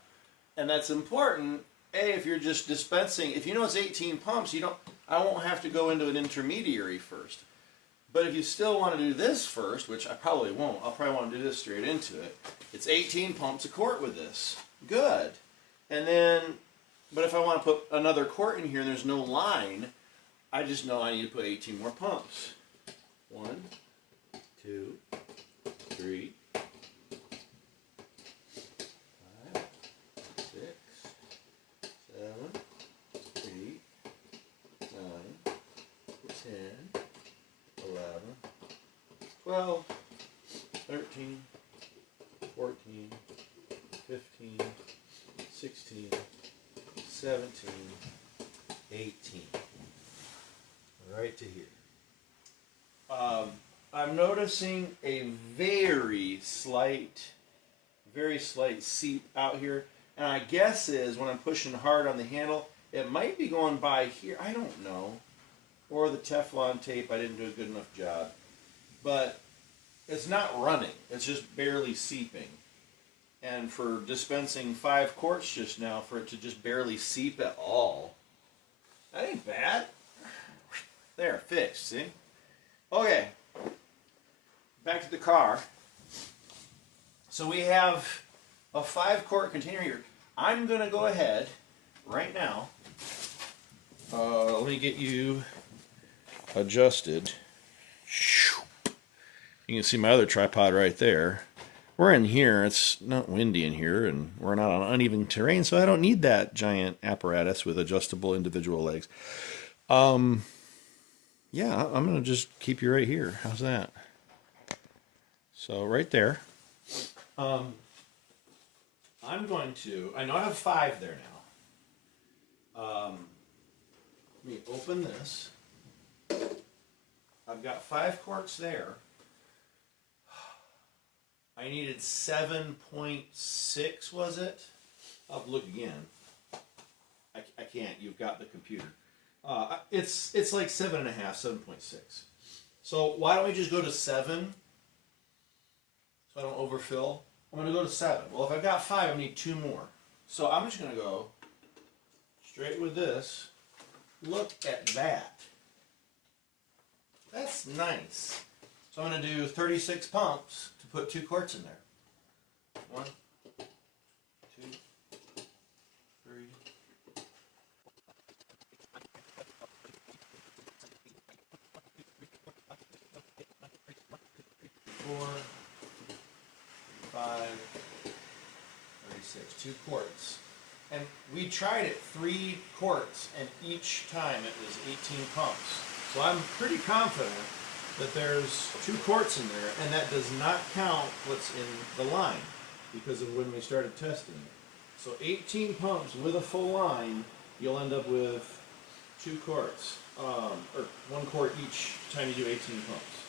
And that's important, if you're just dispensing, if you know it's 18 pumps, I won't have to go into an intermediary first. But if you still want to do this first, which I probably won't, I'll probably want to do this straight into it. It's 18 pumps a quart with this. Good. And then, but if I want to put another quart in here and there's no line, I just know I need to put 18 more pumps. 1, 2, 3, 5, 6, 7, 8, 9, 10, 11, 12, 13, 14, 15, 16, 17, 18. Right to here. I'm noticing a very slight seep out here. And I guess is when I'm pushing hard on the handle, it might be going by here. I don't know. Or the Teflon tape, I didn't do a good enough job. But it's not running. It's just barely seeping. And for dispensing 5 quarts just now, for it to just barely seep at all, that ain't bad. There, fixed, see? Okay, back to the car. So we have a 5-quart container here. I'm going to go ahead right now. Let me get you adjusted. You can see my other tripod right there. We're in here. It's not windy in here, and we're not on uneven terrain, so I don't need that giant apparatus with adjustable individual legs. Yeah, I'm going to just keep you right here. How's that? So right there. I'm going to, I know I have 5 there now. Let me open this. I've got 5 quarts there. I needed 7.6, was it? I'll have to look again. I can't. You've got the computer. It's like 7.5, 7.6. So why don't we just go to 7? So I don't overfill. I'm going to go to 7. Well, if I've got 5, I need 2 more. So I'm just going to go straight with this. Look at that. That's nice. So I'm going to do 36 pumps to put 2 quarts in there. 1, 2, 3, 4, 5, 36, 2 quarts. And we tried it 3 quarts, and each time it was 18 pumps. So I'm pretty confident that there's 2 quarts in there, and that does not count what's in the line because of when we started testing it. So 18 pumps with a full line, you'll end up with 2 quarts, or 1 quart each time you do 18 pumps.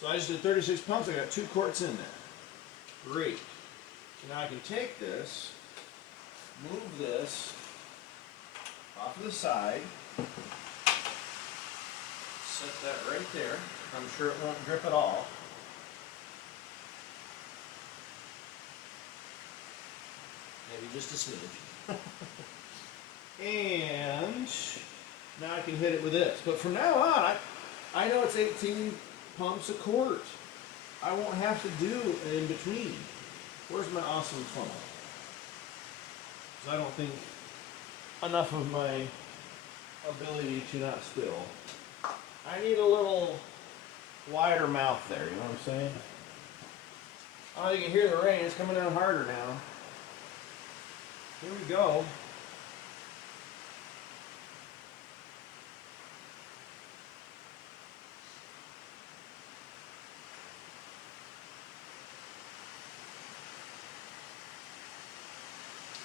So I just did 36 pumps, I got 2 quarts in there. Great. So now I can take this, move this off to the side, set that right there. I'm sure it won't drip at all. Maybe just a smidge. And now I can hit it with this. But from now on, I know it's 18 pumps a quart. I won't have to do an in between. Where's my awesome funnel? Because I don't think enough of my ability to not spill. I need a little wider mouth there, you know what I'm saying? Oh, you can hear the rain. It's coming down harder now. Here we go.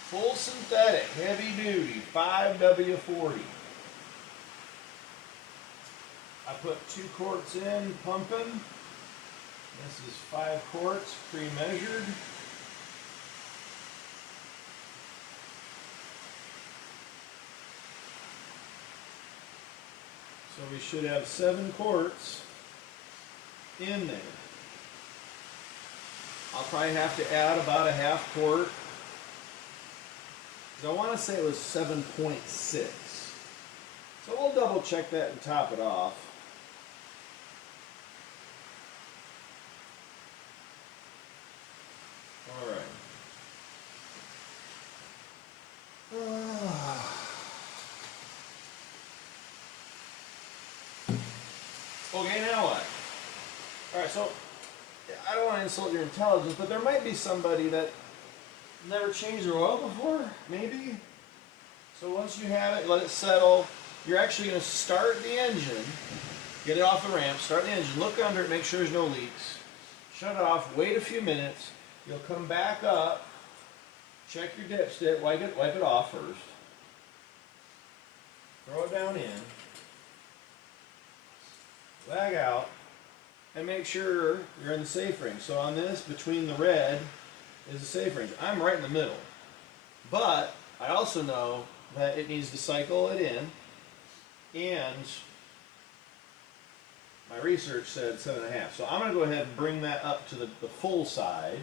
Full synthetic, heavy duty, 5W40. I put 2 quarts in, pumping. This is 5 quarts, pre-measured. So we should have 7 quarts in there. I'll probably have to add about a half quart. I want to say it was 7.6. So we'll double check that and top it off. All right. Okay, now what? All right, so I don't want to insult your intelligence, but there might be somebody that never changed their oil before, maybe. So once you have it, let it settle. You're actually going to start the engine, get it off the ramp, start the engine, look under it, make sure there's no leaks. Shut it off, wait a few minutes. You'll come back up, check your dipstick, wipe it off first. Throw it down in. Lag out, and make sure you're in the safe range. So on this, between the red is the safe range. I'm right in the middle. But I also know that it needs to cycle it in, and my research said 7.5. So I'm going to go ahead and bring that up to the full side.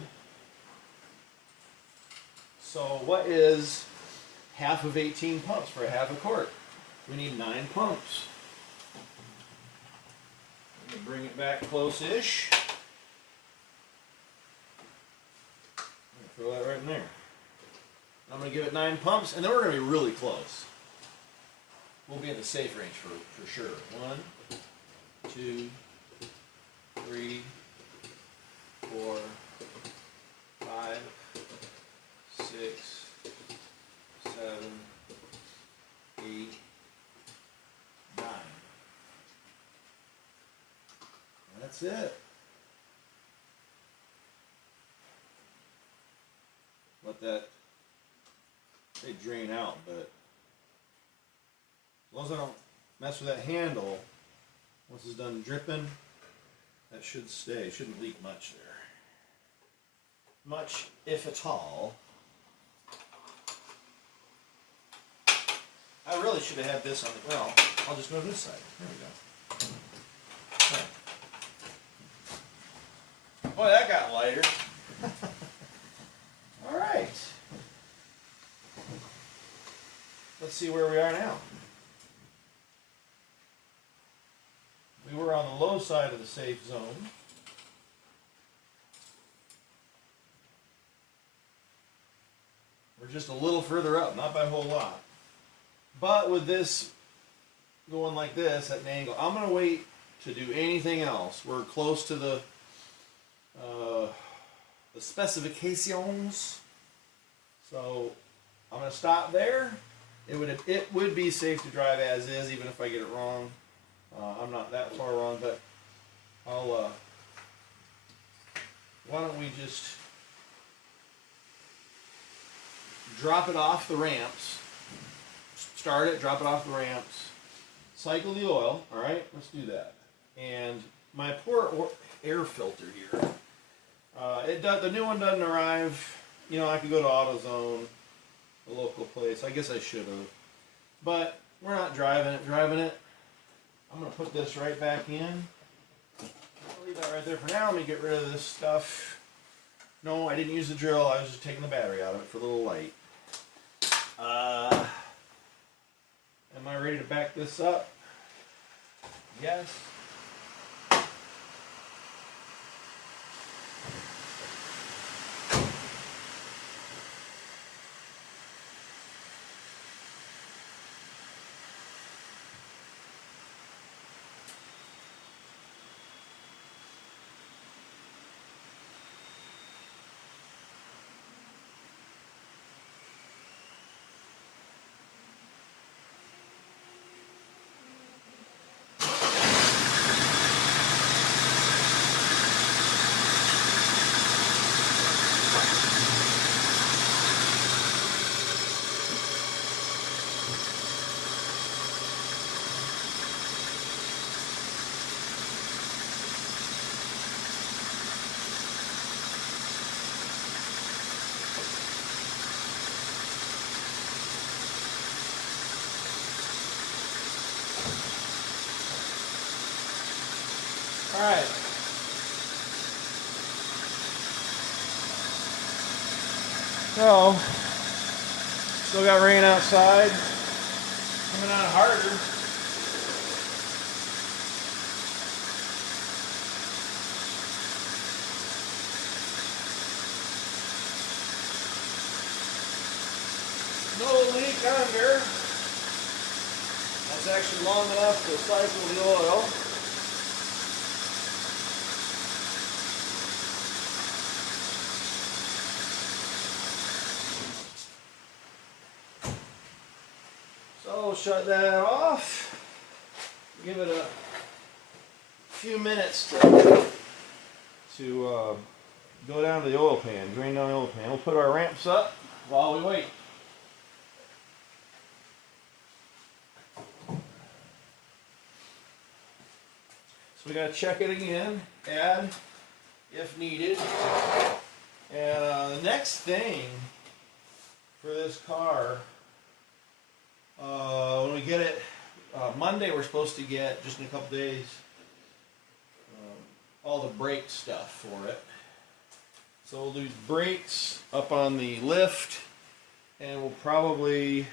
So what is half of 18 pumps for a half a quart? We need 9 pumps. I'm going to bring it back close-ish. Throw that right in there. I'm going to give it 9 pumps, and then we're going to be really close. We'll be in the safe range for sure. 1, 2, 3, 4, 5, 6, 7, 8, 9. That's it. Let that drain out, but as long as I don't mess with that handle, once it's done dripping, that should stay. It shouldn't leak much there. Much, if at all. I really should have had this on the, well, I'll just go to this side. There we go. Okay. Boy, that got lighter. All right. Let's see where we are now. We were on the low side of the safe zone. We're just a little further up, not by a whole lot. But with this going like this at an angle, I'm going to wait to do anything else. We're close to the specifications. So I'm going to stop there. It would be safe to drive as is, even if I get it wrong. I'm not that far wrong, but I'll. Why don't we just drop it off the ramps? Start it, drop it off the ramps, cycle the oil. All right, let's do that. And my poor air filter here. The new one doesn't arrive You know, I could go to AutoZone, a local place. I guess I should have. But we're not driving it. I'm going to put this right back in. I'll leave that right there for now. Let me get rid of this stuff. No, I didn't use the drill. I was just taking the battery out of it for a little light. Am I ready to back this up? Yes. All right. So, still got rain outside. Coming on harder. No leak under. That's actually long enough to cycle the oil. So we'll shut that off. Give it a few minutes to go down to the oil pan, drain down the oil pan. We'll put our ramps up while we wait. So we got to check it again, add if needed. And the next thing for this car, when we get it, Monday we're supposed to get, just in a couple days, all the brake stuff for it. So we'll do brakes up on the lift, and we'll probably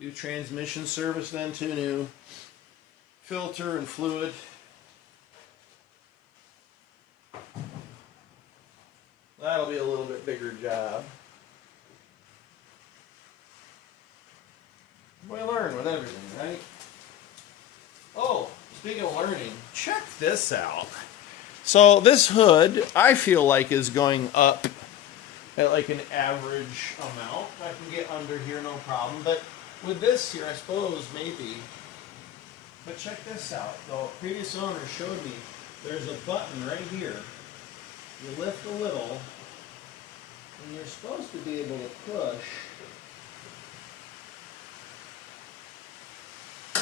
do transmission service then too, new filter and fluid. That'll be a little bit bigger job. We learn with everything, right? Oh, speaking of learning, check this out. So this hood, I feel like, is going up at like an average amount. I can get under here, no problem. But with this here, I suppose, maybe. But check this out. The previous owner showed me there's a button right here. You lift a little, and you're supposed to be able to push a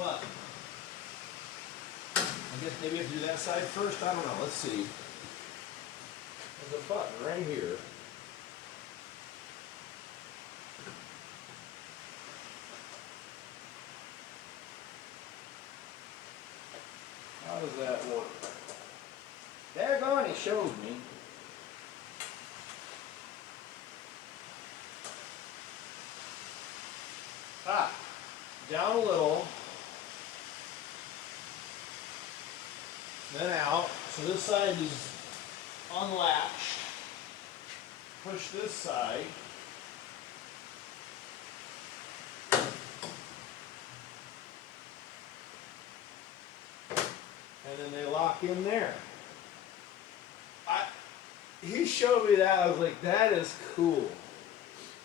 button. I guess maybe I have to do that side first. I don't know. Let's see. There's a button right here. How does that work? Daggone, he showed me. Down a little, then out. So this side is unlatched. Push this side. And then they lock in there. He showed me that. I was like, that is cool.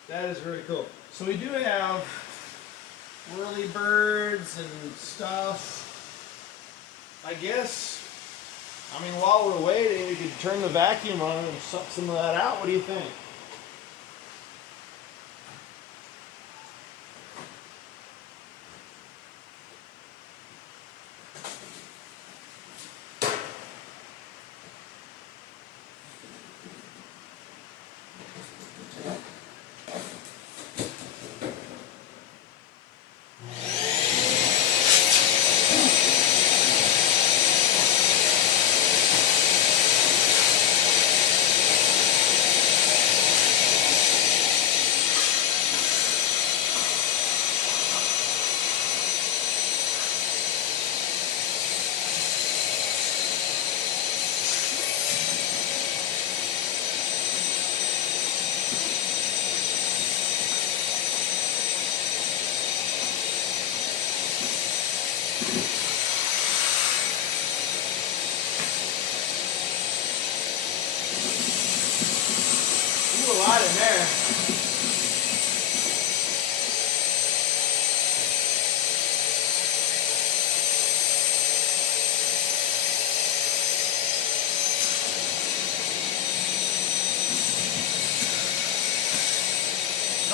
That is very cool. So we do have whirly birds and stuff. I guess, I mean, while we're waiting, we could turn the vacuum on and suck some of that out. What do you think?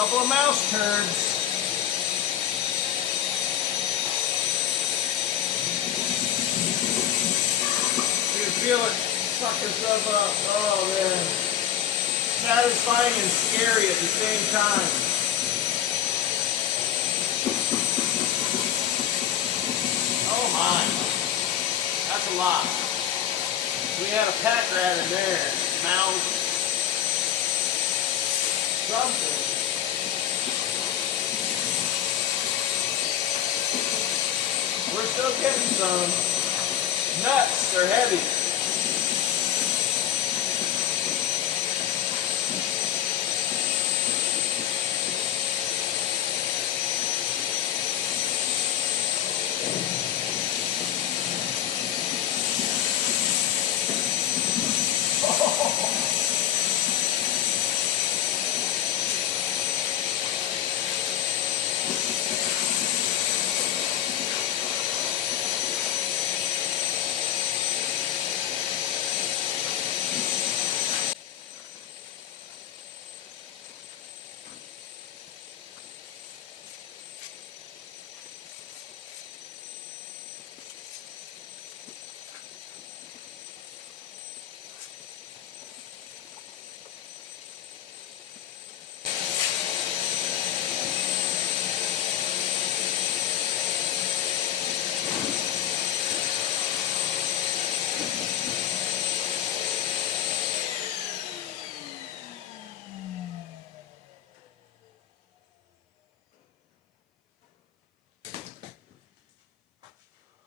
couple of mouse turds. You can feel it sucking stuff up. Oh man. Satisfying and scary at the same time. Oh my. That's a lot. We had a pack rat in there. Mouse. Something. We're still getting some. Nuts are heavy.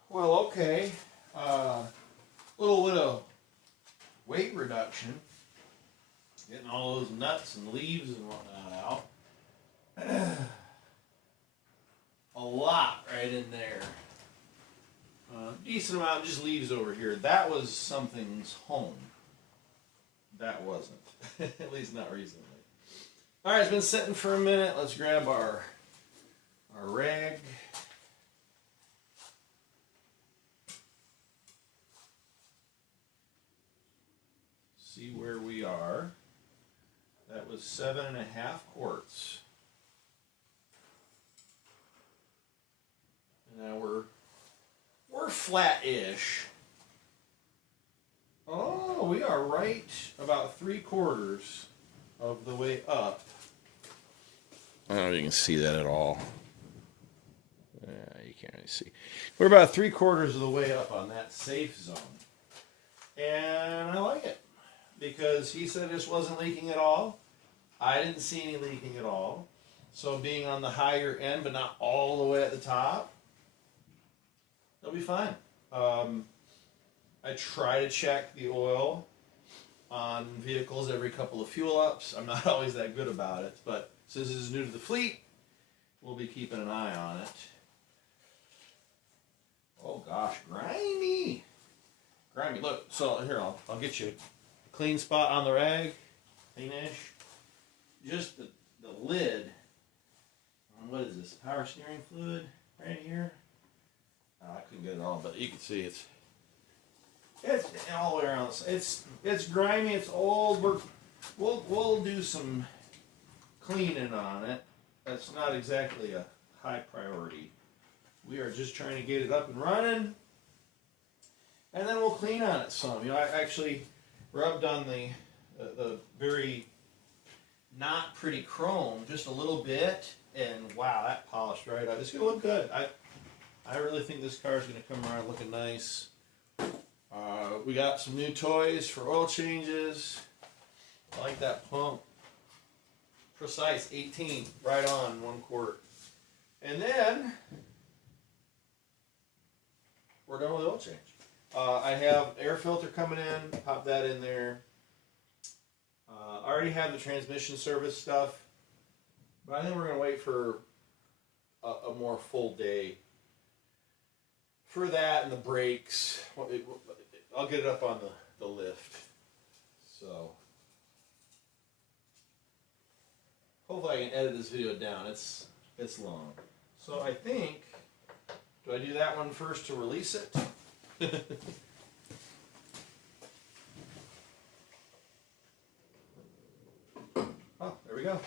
Well, okay. Little bit of weight reduction. Getting all those nuts and leaves and whatnot out. A lot right in there. Decent amount just leaves over here. That was something's home. That wasn't. At least not recently. Alright, it's been sitting for a minute. Let's grab our rag. See where we are. That was 7.5 quarts. Now we're flat-ish. Oh, we are right about 3/4 of the way up. I don't know if you can see that at all. You can't really see. We're about 3/4 of the way up on that safe zone. And I like it. Because he said this wasn't leaking at all. I didn't see any leaking at all. So being on the higher end, but not all the way at the top, it'll be fine. I try to check the oil on vehicles every couple of fuel ups. I'm not always that good about it, but since this is new to the fleet, we'll be keeping an eye on it. Oh gosh, grimy. Grimy. Look, so here, I'll get you a clean spot on the rag. Cleanish. Just the lid on, what is this, power steering fluid right here? Oh, I couldn't get it all, but you can see it's all the way around. It's grimy. It's old. We'll do some cleaning on it. That's not exactly a high priority. We are just trying to get it up and running, and then we'll clean on it some. You know, I actually rubbed on the very not pretty chrome just a little bit, and wow, that polished right up. It's gonna look good. I really think this car is gonna come around looking nice. We got some new toys for oil changes. I like that pump. Precise 18, right on 1 quart. And then we're done with the oil change. I have air filter coming in. Pop that in there. I already have the transmission service stuff, but I think we're going to wait for a more full day for that and the brakes. I'll get it up on the lift. So hopefully I can edit this video down. It's long. So I think, do I do that one first to release it? Oh, there we go.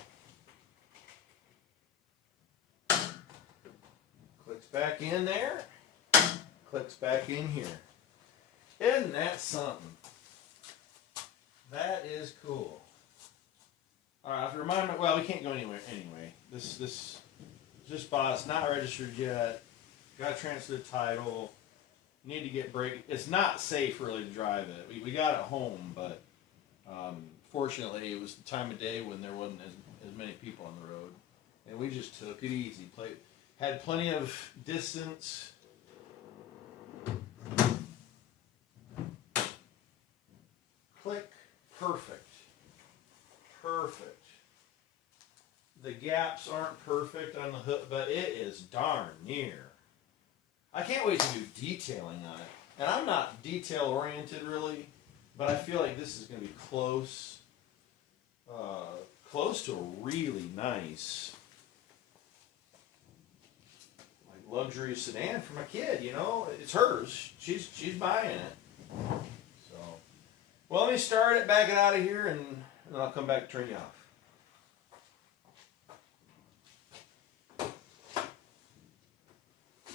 back in there, clicks back in here. Isn't that something? That is cool. Alright, I have to remind me, well, we can't go anywhere anyway. This just bought, it's not registered yet. Got to transfer the title. Need to get brake. It's not safe really to drive it. We got it home, but fortunately it was the time of day when there wasn't as many people on the road. And we just took it easy. Had plenty of distance. Click. Perfect. Perfect. The gaps aren't perfect on the hook, but it is darn near. I can't wait to do detailing on it. And I'm not detail oriented really, but I feel like this is going to be close to a really nice like luxury sedan for my kid, you know. It's hers. She's buying it. So, well, let me start it, back it out of here, and then I'll come back and turn you off.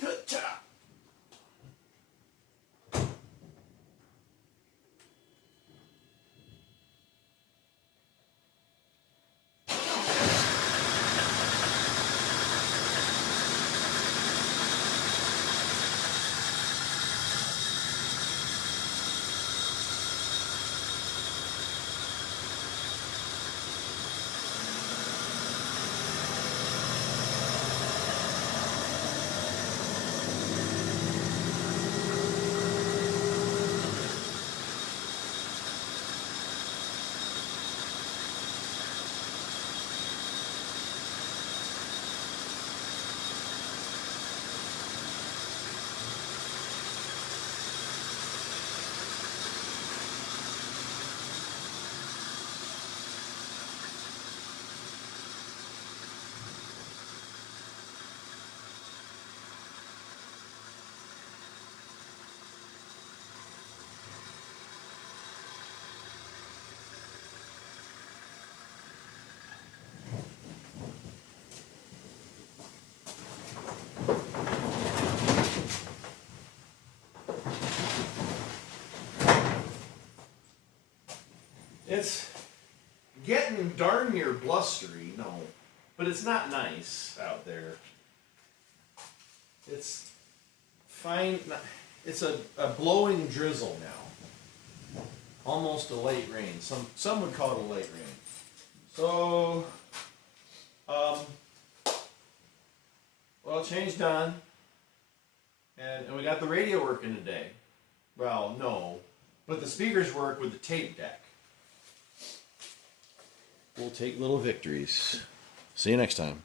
Good job. It's getting darn near blustery, no, but it's not nice out there. It's fine. It's a blowing drizzle now. Almost a late rain. Some would call it a late rain. So, well, change done. And we got the radio working today. Well, no, but the speakers work with the tape deck. We'll take little victories. See you next time.